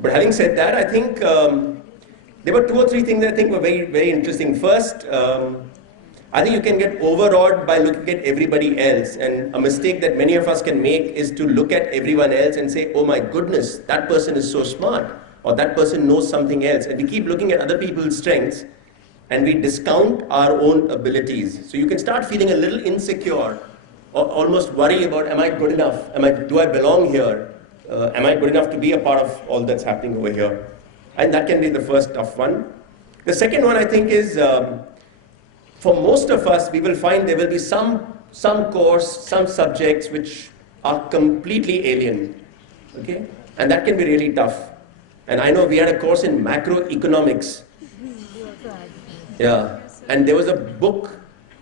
But having said that, I think there were 2 or 3 things that I think were very, very interesting. First, I think you can get overawed by looking at everybody else, and a mistake that many of us can make is to look at everyone else and say, oh my goodness, that person is so smart, or that person knows something else. And we keep looking at other people's strengths and we discount our own abilities. So you can start feeling a little insecure or almost worry about, am I good enough? Do I belong here? Am I good enough to be a part of all that's happening over here? And that can be the first tough one. The second one I think is, for most of us, we will find there will be some course, some subjects which are completely alien. Okay? And that can be really tough. And I know we had a course in macroeconomics. Yeah. And there was a book,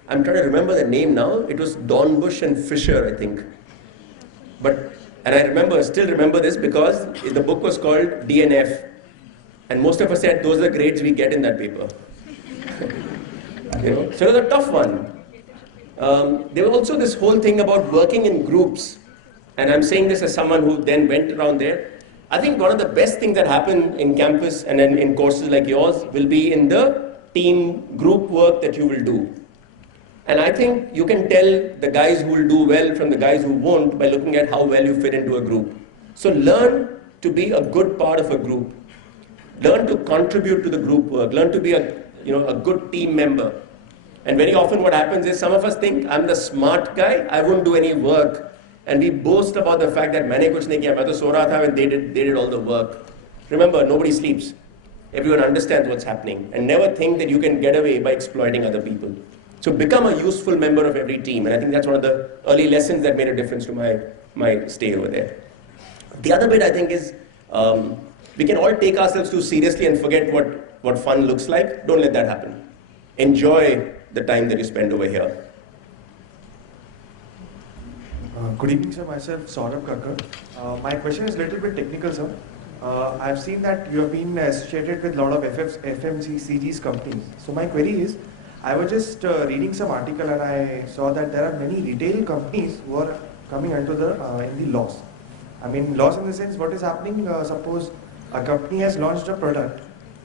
I'm trying to remember the name now. It was Dornbush and Fisher, I think. And I still remember this because the book was called DNF. And most of us said those are the grades we get in that paper. You know? So it was a tough one. There was also this whole thing about working in groups. And I'm saying this as someone who then went around there. I think one of the best things that happen in campus and in courses like yours will be in the team group work that you will do. And I think you can tell the guys who will do well from the guys who won't by looking at how well you fit into a group. So learn to be a good part of a group. Learn to contribute to the group work. Learn to be a good team member. And very often what happens is some of us think, I'm the smart guy, I won't do any work. And we boast about the fact that मैंने कुछ नहीं किया, मैं तो सो रहा था when they did all the work. Remember, nobody sleeps. Everyone understands what's happening. And never think that you can get away by exploiting other people. So become a useful member of every team. And I think that's one of the early lessons that made a difference to my stay over there. The other bit I think is, we can all take ourselves too seriously and forget what fun looks like. Don't let that happen. Enjoy the time that you spend over here. Good evening, sir. Myself, Saurabh Kakkar. My question is a little bit technical, sir. I've seen that you have been associated with a lot of FMCG's companies. So my query is, I was just reading some article and I saw that there are many retail companies who are coming into in the loss. I mean, loss in the sense, what is happening, suppose a company has launched a product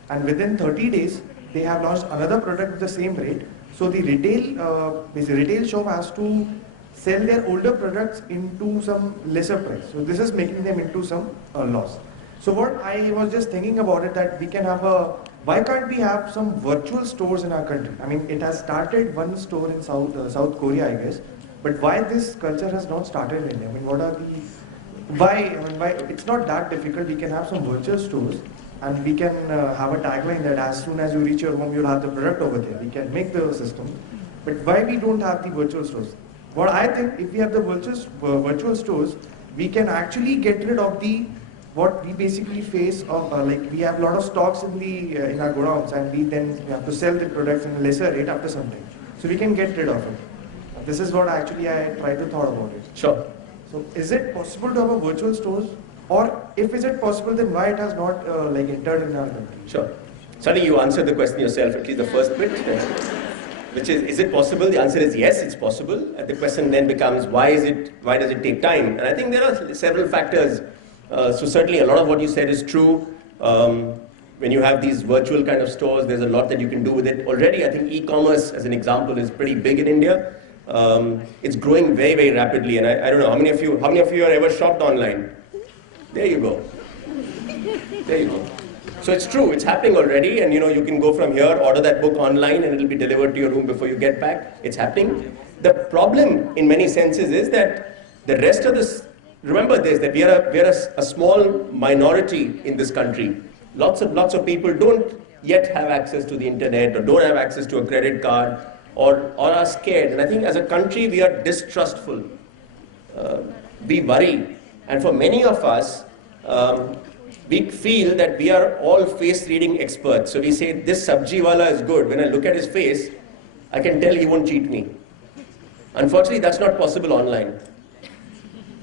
and within 30 days, they have launched another product with the same rate. So the retail shop has to sell their older products into some lesser price. So this is making them into some loss. So what I was just thinking about it, that we can have why can't we have some virtual stores in our country? I mean, it has started one store in South Korea, I guess. But why this culture has not started in India? I mean, what are the, why, it's not that difficult. We can have some virtual stores and we can have a tagline that as soon as you reach your home, you'll have the product over there. We can make the system. But why we don't have the virtual stores? What I think, if we have the virtual stores, we can actually get rid of what we basically face of, like we have a lot of stocks in our godowns, and we have to sell the products in a lesser rate after some time. So we can get rid of it. This is what actually I tried to thought about it. Sure. So is it possible to have a virtual stores, or if is it possible, then why it has not like entered in our country? Sure. So I think you answered the question yourself, at least the first bit, which is it possible? The answer is yes, it's possible. And the question then becomes, why does it take time? And I think there are several factors. So certainly a lot of what you said is true. When you have these virtual kind of stores, there's a lot that you can do with it. Already, I think e-commerce, as an example, is pretty big in India. It's growing very, very rapidly. And I don't know, how many of you have ever shopped online? There you go. There you go. So it's true, it's happening already, and you can go from here, order that book online, and it'll be delivered to your room before you get back. It's happening. The problem, in many senses, is that the rest of this, remember this, that we are a small minority in this country. Lots of people don't yet have access to the internet, or don't have access to a credit card, or are scared. And I think as a country, we are distrustful. We worry. And for many of us, we feel that we are all face reading experts. So we say, this sabji wala is good. When I look at his face, I can tell he won't cheat me. Unfortunately, that's not possible online.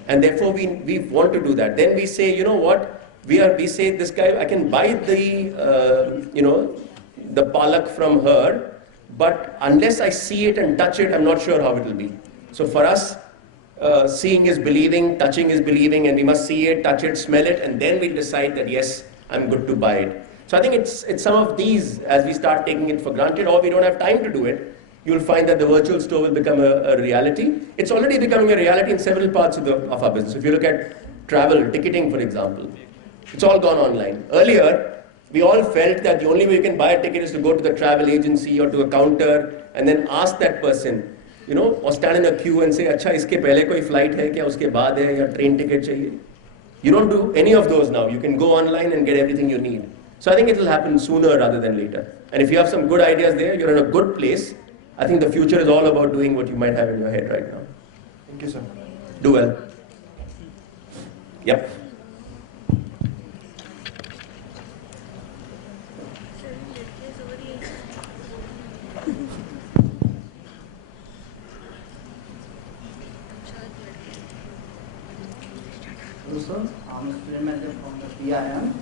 And therefore, we want to do that. Then we say, you know what? We say, this guy, I can buy the palak from her, but unless I see it and touch it, I'm not sure how it will be. So for us, seeing is believing, touching is believing, and we must see it, touch it, smell it, and then we'll decide that yes, I'm good to buy it. So I think it's some of these, as we start taking it for granted, or we don't have time to do it, you'll find that the virtual store will become a reality. It's already becoming a reality in several parts of our business. If you look at travel, ticketing, for example, it's all gone online. Earlier, we all felt that the only way you can buy a ticket is to go to the travel agency or to a counter and then ask that person, or stand in a queue and say, "Acha, iske pehle koi flight hai kya, uske baad hai, ya train ticket chahiye?" You don't do any of those now. You can go online and get everything you need. So I think it will happen sooner rather than later. And if you have some good ideas there, you're in a good place. I think the future is all about doing what you might have in your head right now. Thank you, sir. Do well. Yep. Hello sir, I'm a student manager from the PIM.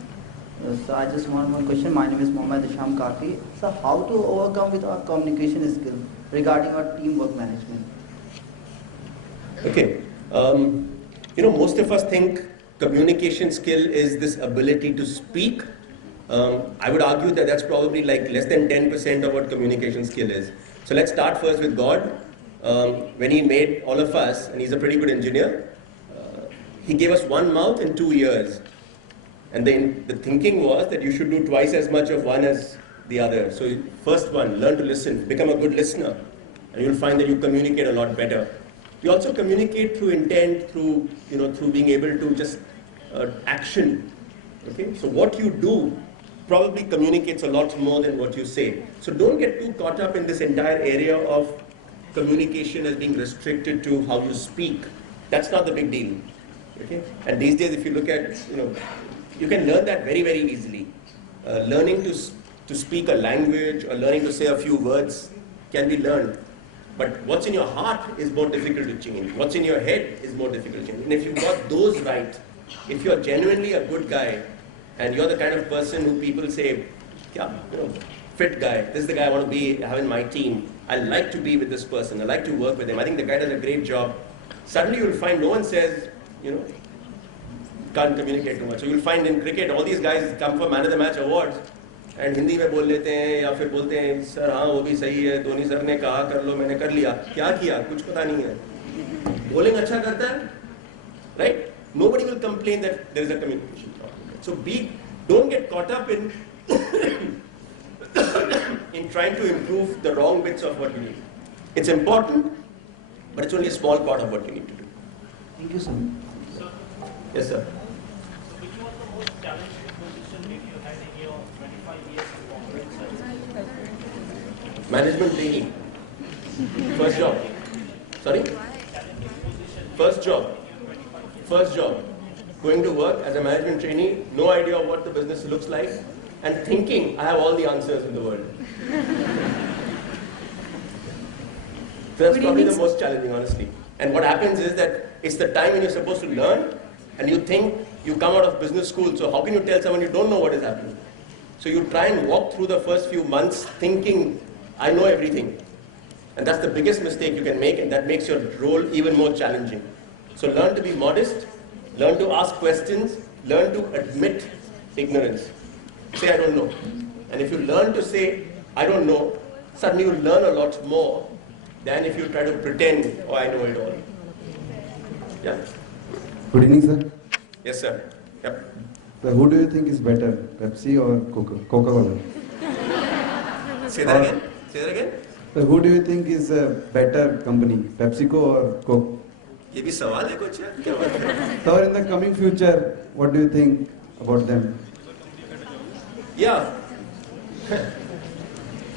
So I just want one question. My name is Mohammad Isham Kaki. So how to overcome with our communication skill regarding our teamwork management? Okay. Most of us think communication skill is this ability to speak. I would argue that that's probably like less than 10% of what communication skill is. So let's start first with God. When He made all of us, and He's a pretty good engineer, He gave us one mouth and 2 ears. And then the thinking was that you should do twice as much of one as the other. So first one, learn to listen, become a good listener, and you'll find that you communicate a lot better. You also communicate through intent, through being able to just action. Okay, so what you do probably communicates a lot more than what you say. So don't get too caught up in this entire area of communication as being restricted to how you speak. That's not the big deal. Okay, and these days, if you look at you can learn that very, very easily. Learning to speak a language or learning to say a few words can be learned. But what's in your heart is more difficult to change. What's in your head is more difficult to change. And if you've got those right, if you're genuinely a good guy, and you're the kind of person who people say, yeah, fit guy, this is the guy I want to have in my team. I like to be with this person. I like to work with him. I think the guy does a great job. Suddenly you'll find no one says, can't communicate too much. So you'll find in cricket, all these guys come for Man of the Match awards, and Hindi में बोल लेते हैं या फिर बोलते हैं sir हाँ वो भी सही है, धोनी सर ने कहा कर लो, मैंने कर लिया, क्या किया कुछ पता नहीं है. Bowling अच्छा करता है, right? Nobody will complain that there is a communication problem. So don't get caught up in in trying to improve the wrong bits of what you need. It's important, but it's only a small part of what you need to do. Thank you, sir. Yes, sir. So which was the most challenging position that you had in your 25 years of corporate service? Management trainee. First job. Sorry? First job. First job. Going to work as a management trainee, no idea of what the business looks like, and thinking I have all the answers in the world. That's probably the most challenging, honestly. And what happens is that it's the time when you're supposed to learn, and you think you come out of business school, so how can you tell someone you don't know what is happening? So you try and walk through the first few months thinking, I know everything. And that's the biggest mistake you can make, and that makes your role even more challenging. So learn to be modest, learn to ask questions, learn to admit ignorance. Say, I don't know. And if you learn to say, I don't know, suddenly you learn a lot more than if you try to pretend, oh, I know it all. Yeah. Good evening, sir. Yes, sir. Yep. So who do you think is better, Pepsi or Coca-Cola? Say that again. Say that again. So who do you think is a better company, PepsiCo or Coke? ये भी सवाल है कुछ यार क्या बात है? So in the coming future, what do you think about them? Yeah.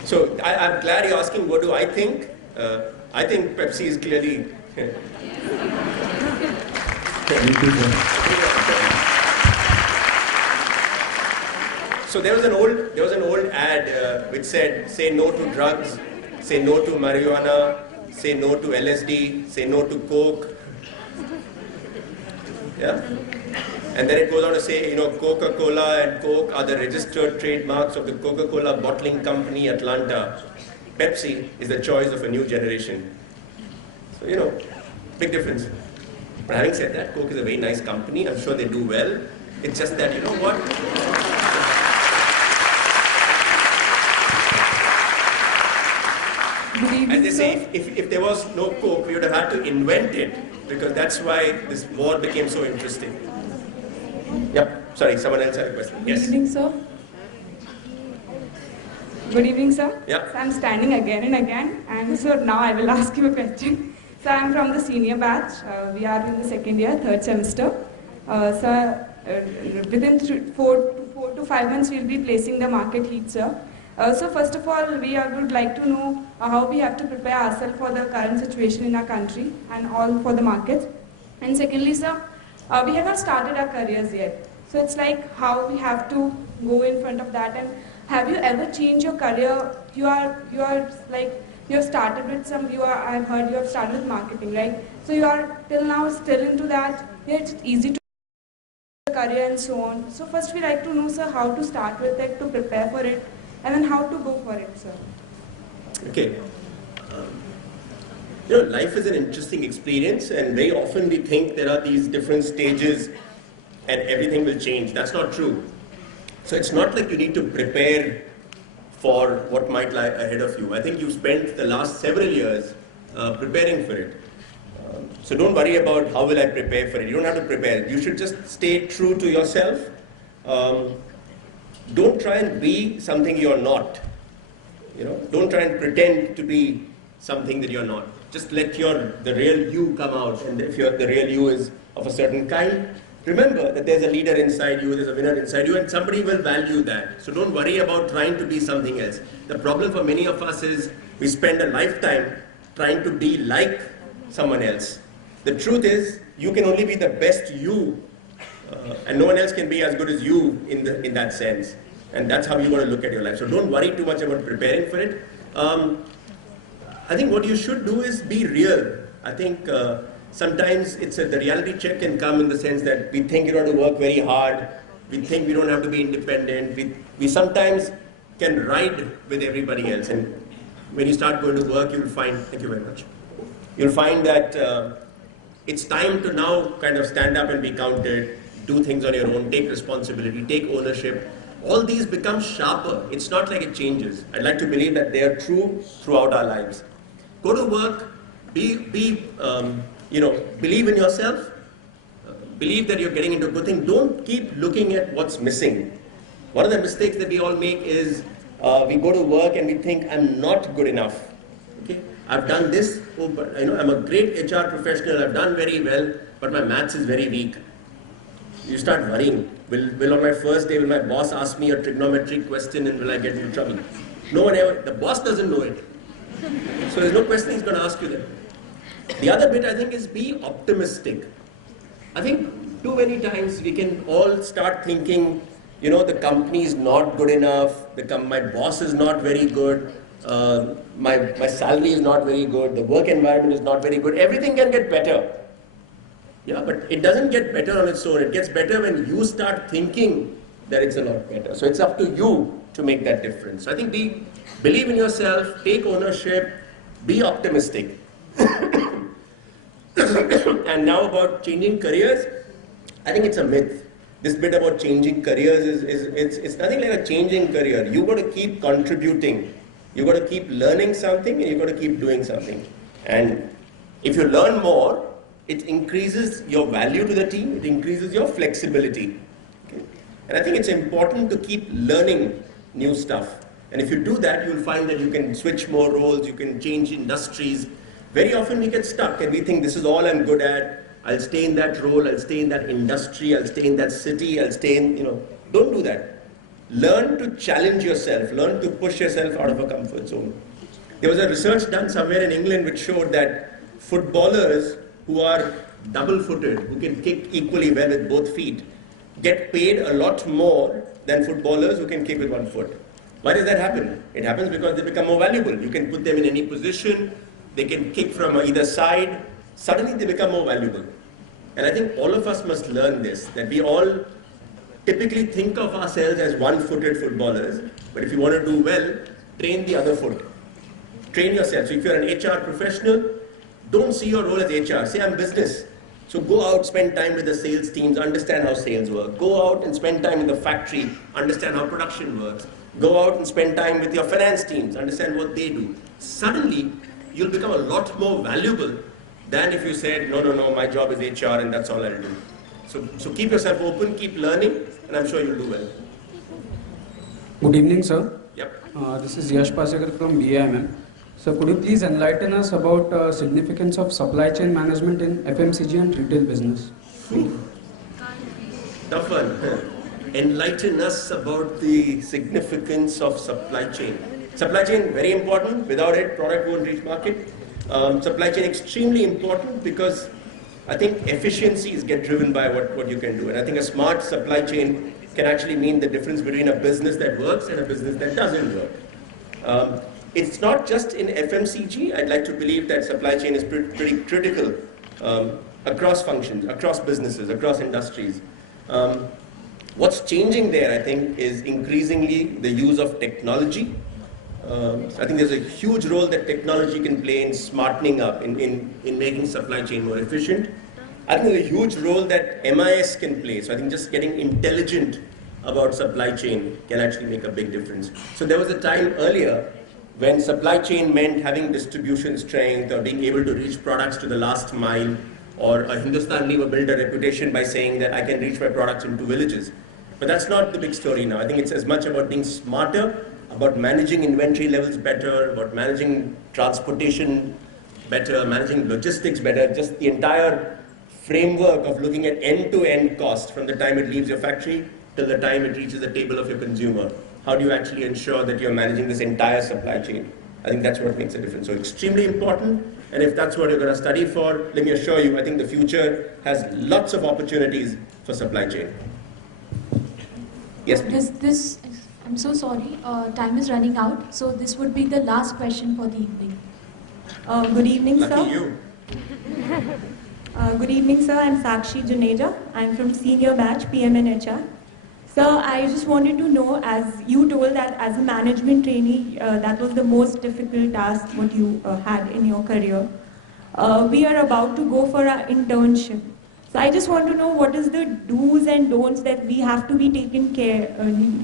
So I'm glad you're asking what do I think. I think Pepsi is clearly. Thank you, sir. So there was an old ad which said, say no to drugs, say no to marijuana, say no to LSD, say no to Coke. Yeah? And then it goes on to say, you know, Coca-Cola and Coke are the registered trademarks of the Coca-Cola Bottling Company, Atlanta. Pepsi is the choice of a new generation. So, you know, big difference. But having said that, Coke is a very nice company. I'm sure they do well. It's just that, you know what? As they say, if there was no Coke, we would have had to invent it, because that's why this war became so interesting. Yep. Sorry, someone else had a question. Good Yes. evening, sir. Good evening, sir. Yeah. So I'm standing again and again, and so now I will ask you a question. So I'm from the senior batch. We are in the second year, third semester. Sir, within 4 to 5 months, we'll be placing the market heat, sir. So first of all, would like to know how we have to prepare ourselves for the current situation in our country and all for the markets. And secondly, sir, we have not started our careers yet. So it's like how we have to go in front of that. And have you ever changed your career? You have started with I've heard you have started with marketing, right? So you are till now still into that. Yeah, it's easy to career and so on. So first we like to know, sir, how to start with it, to prepare for it, and then how to go for it, sir. Okay. You know, life is an interesting experience, and very often we think there are these different stages and everything will change. That's not true. So it's not like you need to prepare for what might lie ahead of you. I think you've spent the last several years preparing for it. So don't worry about how will I prepare for it. You don't have to prepare. You should just stay true to yourself. Don't try and be something you're not. You know, don't try and pretend to be something that you're not. Just let the real you come out. And if the real you is of a certain kind, remember that there's a leader inside you, there's a winner inside you, and somebody will value that. So don't worry about trying to be something else. The problem for many of us is we spend a lifetime trying to be like someone else. The truth is, you can only be the best you, and no one else can be as good as you in that sense. And that's how you want to look at your life. So don't worry too much about preparing for it. I think what you should do is be real. I think sometimes the reality check can come in the sense that we think you have to work very hard. We think we don't have to be independent. We sometimes can ride with everybody else. And when you start going to work, you'll find, thank you very much. You'll find that it's time to now kind of stand up and be counted, do things on your own, take responsibility, take ownership. All these become sharper. It's not like it changes. I'd like to believe that they are true throughout our lives. Go to work, believe in yourself, believe that you're getting into a good thing. Don't keep looking at what's missing. One of the mistakes that we all make is we go to work and we think, I'm not good enough. Okay, I've done this, but I'm a great HR professional, I've done very well, but my maths is very weak. You start worrying. Will on my first day, will my boss ask me a trigonometric question and will I get into trouble? No one ever, the boss doesn't know it. So there's no question he's going to ask you that. The other bit I think is be optimistic. I think too many times we can all start thinking, the company is not good enough, my boss is not very good, my salary is not very good, the work environment is not very good. Everything can get better. Yeah, but it doesn't get better on its own. It gets better when you start thinking that it's a lot better. So it's up to you to make that difference. So I think believe in yourself, take ownership, be optimistic. And now about changing careers, I think it's a myth. This bit about changing careers it's nothing like a changing career. You got to keep contributing. You got to keep learning something and you got to keep doing something. And if you learn more, it increases your value to the team, it increases your flexibility. Okay? And I think it's important to keep learning new stuff. And if you do that, you'll find that you can switch more roles, you can change industries. Very often we get stuck and we think this is all I'm good at, I'll stay in that role, I'll stay in that industry, I'll stay in that city, I'll stay in, don't do that. Learn to challenge yourself, learn to push yourself out of a comfort zone. There was a research done somewhere in England which showed that footballers who are double-footed, who can kick equally well with both feet, get paid a lot more than footballers who can kick with one foot. Why does that happen? It happens because they become more valuable. You can put them in any position, they can kick from either side, suddenly they become more valuable. And I think all of us must learn this, that we all typically think of ourselves as one-footed footballers, but if you want to do well, train the other foot. Train yourself. So if you're an HR professional, don't see your role as HR, say I'm business. So go out, spend time with the sales teams, understand how sales work. Go out and spend time in the factory, understand how production works. Go out and spend time with your finance teams, understand what they do. Suddenly, you'll become a lot more valuable than if you said, no, my job is HR and that's all I'll do. So keep yourself open, keep learning, and I'm sure you'll do well. Good evening, sir. Yep. This is Yash Pasekar from BIMM. So could you please enlighten us about significance of supply chain management in FMCG and retail business? Tough one. Enlighten us about the significance of supply chain. Supply chain, very important. Without it, product won't reach market. Supply chain, extremely important because I think efficiencies get driven by what you can do. And I think a smart supply chain can actually mean the difference between a business that works and a business that doesn't work. It's not just in FMCG. I'd like to believe that supply chain is pretty critical across functions, across businesses, across industries. What's changing there, I think, is increasingly the use of technology. I think there's a huge role that technology can play in smartening up, in making supply chain more efficient. I think there's a huge role that MIS can play. So I think just getting intelligent about supply chain can actually make a big difference. So there was a time earlier when supply chain meant having distribution strength or being able to reach products to the last mile, or Hindustan Lever built a reputation by saying that I can reach my products into villages. But that's not the big story now. I think it's as much about being smarter, about managing inventory levels better, about managing transportation better, managing logistics better, just the entire framework of looking at end-to-end cost from the time it leaves your factory till the time it reaches the table of your consumer. How do you actually ensure that you're managing this entire supply chain? I think that's what makes a difference. So extremely important, and if that's what you're going to study for, let me assure you, I think the future has lots of opportunities for supply chain. Yes, please. I'm so sorry, time is running out, so this would be the last question for the evening. Good evening, Lucky sir. you. Good evening, sir. I'm Sakshi Juneja. I'm from senior batch PM and HR. Sir, I just wanted to know, as you told that as a management trainee, that was the most difficult task what you had in your career. We are about to go for our internship. So I just want to know what is the do's and don'ts that we have to be taken care,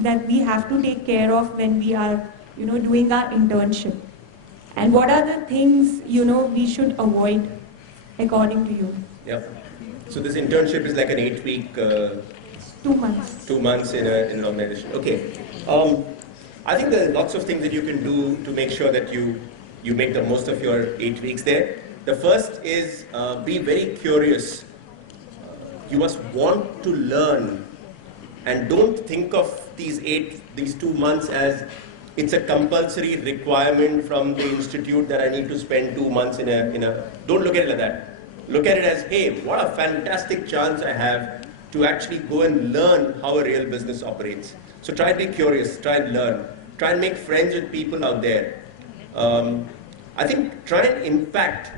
that we have to take care of when we are, doing our internship. And what are the things, we should avoid according to you? Yeah. So this internship is like an 8-week, 2 months. 2 months in an organization. Okay. I think there are lots of things that you can do to make sure that you make the most of your 8 weeks there. The first is be very curious. You must want to learn, and don't think of these 2 months as it's a compulsory requirement from the institute that I need to spend 2 months in a. Don't look at it like that. Look at it as, hey, what a fantastic chance I have to actually go and learn how a real business operates. So try and be curious, try and learn, try and make friends with people out there. I think try and impact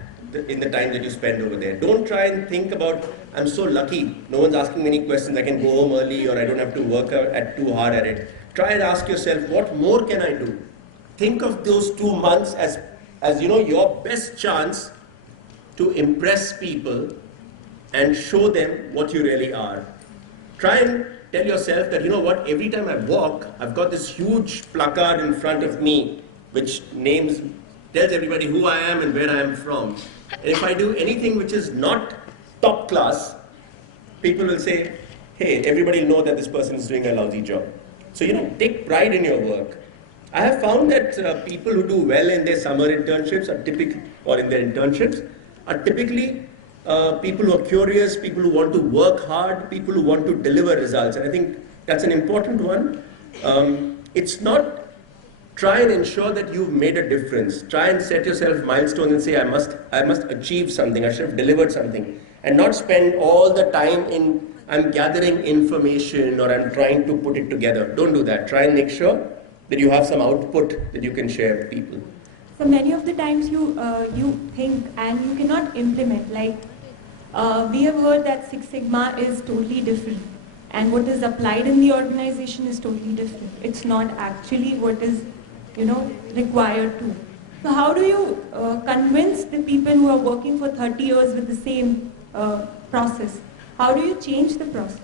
in the time that you spend over there. Don't try and think about, I'm so lucky, no one's asking me any questions, I can go home early or I don't have to work too hard at it. Try and ask yourself, what more can I do? Think of those 2 months as your best chance to impress people and show them what you really are. Try and tell yourself that, every time I walk, I've got this huge placard in front of me which tells everybody who I am and where I am from. And if I do anything which is not top class, people will say, hey, everybody will know that this person is doing a lousy job. So, take pride in your work. I have found that people who do well in their summer internships are typically people who are curious, people who want to work hard, people who want to deliver results. And I think that's an important one. It's not try and ensure that you've made a difference. Try and set yourself milestones and say, I must achieve something, I should have delivered something. And not spend all the time in, I'm gathering information or I'm trying to put it together. Don't do that. Try and make sure that you have some output that you can share with people. So many of the times you think and you cannot implement. Like we have heard that Six Sigma is totally different, and what is applied in the organization is totally different. It's not actually what is required to. So how do you convince the people who are working for 30 years with the same process? How do you change the process?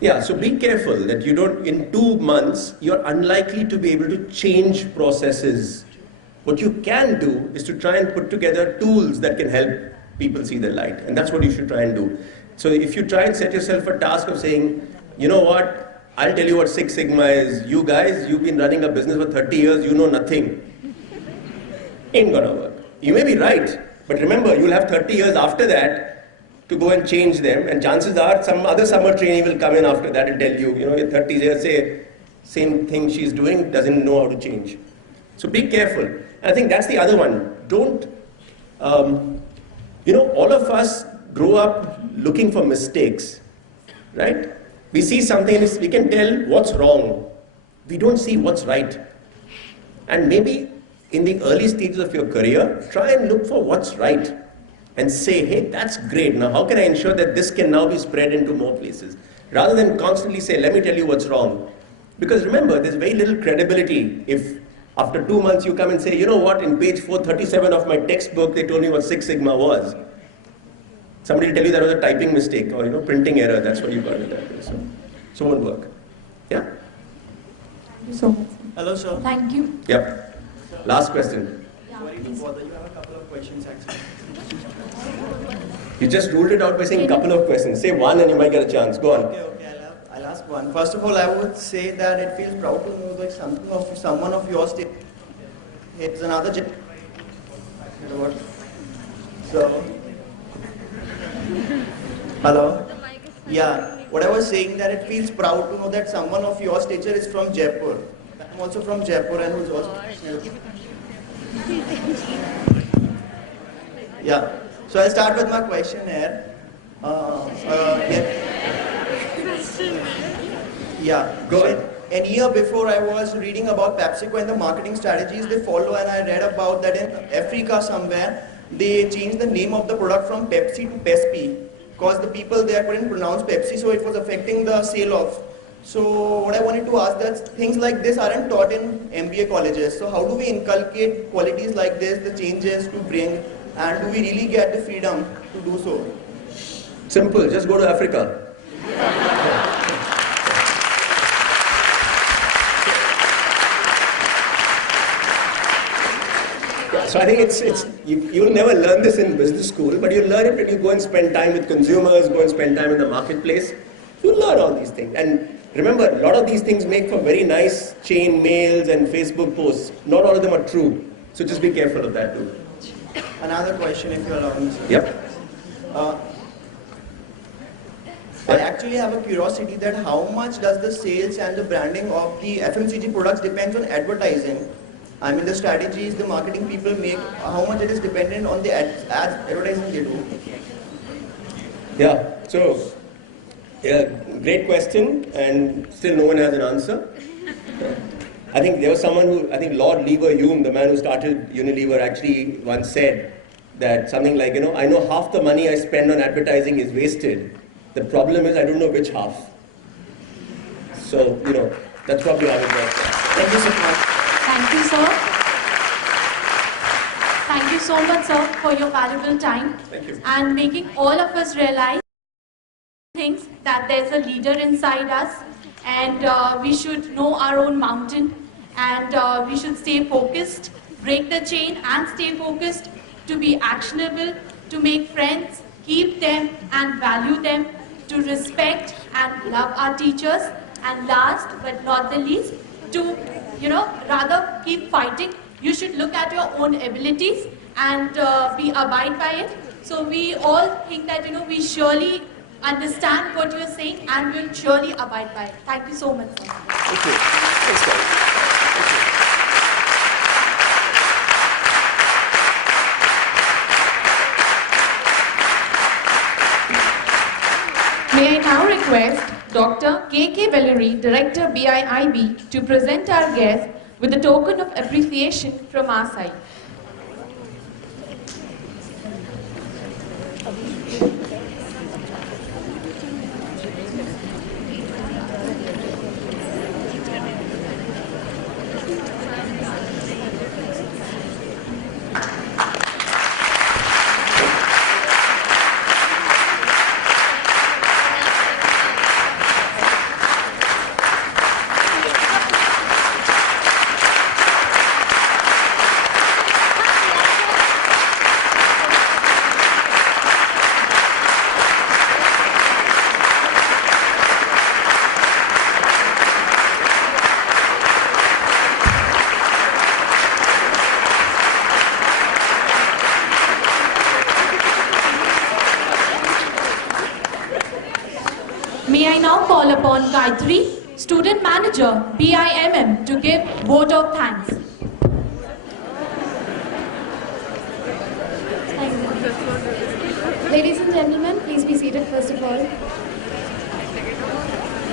Yeah, so be careful that you don't, in 2 months, you're unlikely to be able to change processes. What you can do is to try and put together tools that can help people see the light. And that's what you should try and do. So if you try and set yourself a task of saying, you know what, I'll tell you what Six Sigma is. You guys, you've been running a business for 30 years, you know nothing. Ain't gonna work. You may be right, but remember, you'll have 30 years after that to go and change them, and chances are some other summer trainee will come in after that and tell you, your 30 years, say, same thing she's doing, doesn't know how to change. So be careful. And I think that's the other one. Don't, all of us grow up looking for mistakes, right? We see something and we can tell what's wrong. We don't see what's right. And maybe in the early stages of your career, try and look for what's right. And say, hey, that's great. Now, how can I ensure that this can now be spread into more places? Rather than constantly say, let me tell you what's wrong. Because remember, there's very little credibility if after 2 months you come and say, you know what, in page 437 of my textbook, they told me what Six Sigma was. Somebody will tell you that was a typing mistake or, printing error. That's what you got it that way. So it won't work. Yeah? Thank you so much. Hello, sir. Thank you. Yep. Last question. Sorry to bother you. I have a couple of questions actually. You just ruled it out by saying a couple of questions. Say one and you might get a chance. Go on. Okay. I'll ask one. First of all, I would say that it feels proud to know that someone of your state is another So, hello? Yeah, what I was saying that it feels proud to know that someone of your stature is from Jaipur. I'm also from Jaipur and who's also... Yeah. So I'll start with my question here. Go ahead. A year before I was reading about PepsiCo and the marketing strategies they follow, and I read about that in Africa somewhere, they changed the name of the product from Pepsi to Pespi because the people there couldn't pronounce Pepsi, so it was affecting the sale of. So what I wanted to ask that things like this aren't taught in MBA colleges. So how do we inculcate qualities like this, the changes to bring, and do we really get the freedom to do so? Simple, just go to Africa. So I think you'll never learn this in business school, but you'll learn it when you go and spend time with consumers, go and spend time in the marketplace. You'll learn all these things. And remember, a lot of these things make for very nice chain mails and Facebook posts. Not all of them are true. So just be careful of that too. Another question, if you allow me, sir. Yep. I actually have a curiosity that how much does the sales and the branding of the FMCG products depends on advertising? I mean, the strategies the marketing people make, how much it is dependent on the ads advertising they do? Yeah. So, yeah, great question, and still no one has an answer. I think there was someone who, I think Lord Lever Hume, the man who started Unilever, actually once said that something like, I know half the money I spend on advertising is wasted. The problem is I don't know which half. So, that's probably how it works. Thank you so much. Thank you, sir. Thank you so much, sir, for your valuable time. Thank you. And making all of us realize things that there's a leader inside us, and we should know our own mountain, and we should stay focused, break the chain and stay focused, to be actionable, to make friends, keep them and value them, to respect and love our teachers, and last but not the least, to rather keep fighting. You should look at your own abilities and be abide by it. So we all think that we surely understand what you're saying and will surely abide by it. Thank you so much, sir. Thank you. Thanks, guys. May I now request Dr. K.K. Vellary, Director BIIB, to present our guest with a token of appreciation from our side. May I now call upon Gayatri, Student Manager, BIMM, to give vote of thanks. Ladies and gentlemen, please be seated first of all.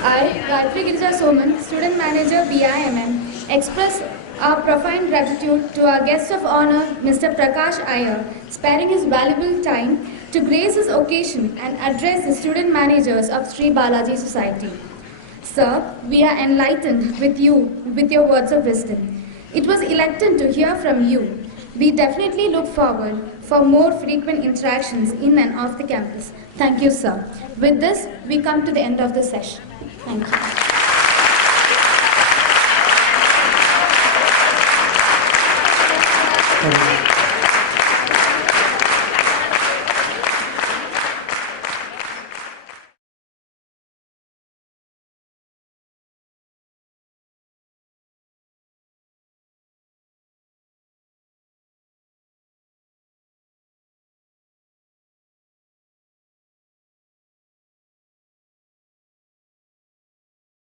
I, Gayatri Girija Soman, Student Manager, BIMM, express our profound gratitude to our guest of honor, Mr. Prakash Iyer, sparing his valuable time to grace this occasion and address the student managers of Sri Balaji Society. Sir, we are enlightened with your words of wisdom. It was elected to hear from you. We definitely look forward for more frequent interactions in and off the campus. Thank you, sir. With this, we come to the end of the session. Thank you.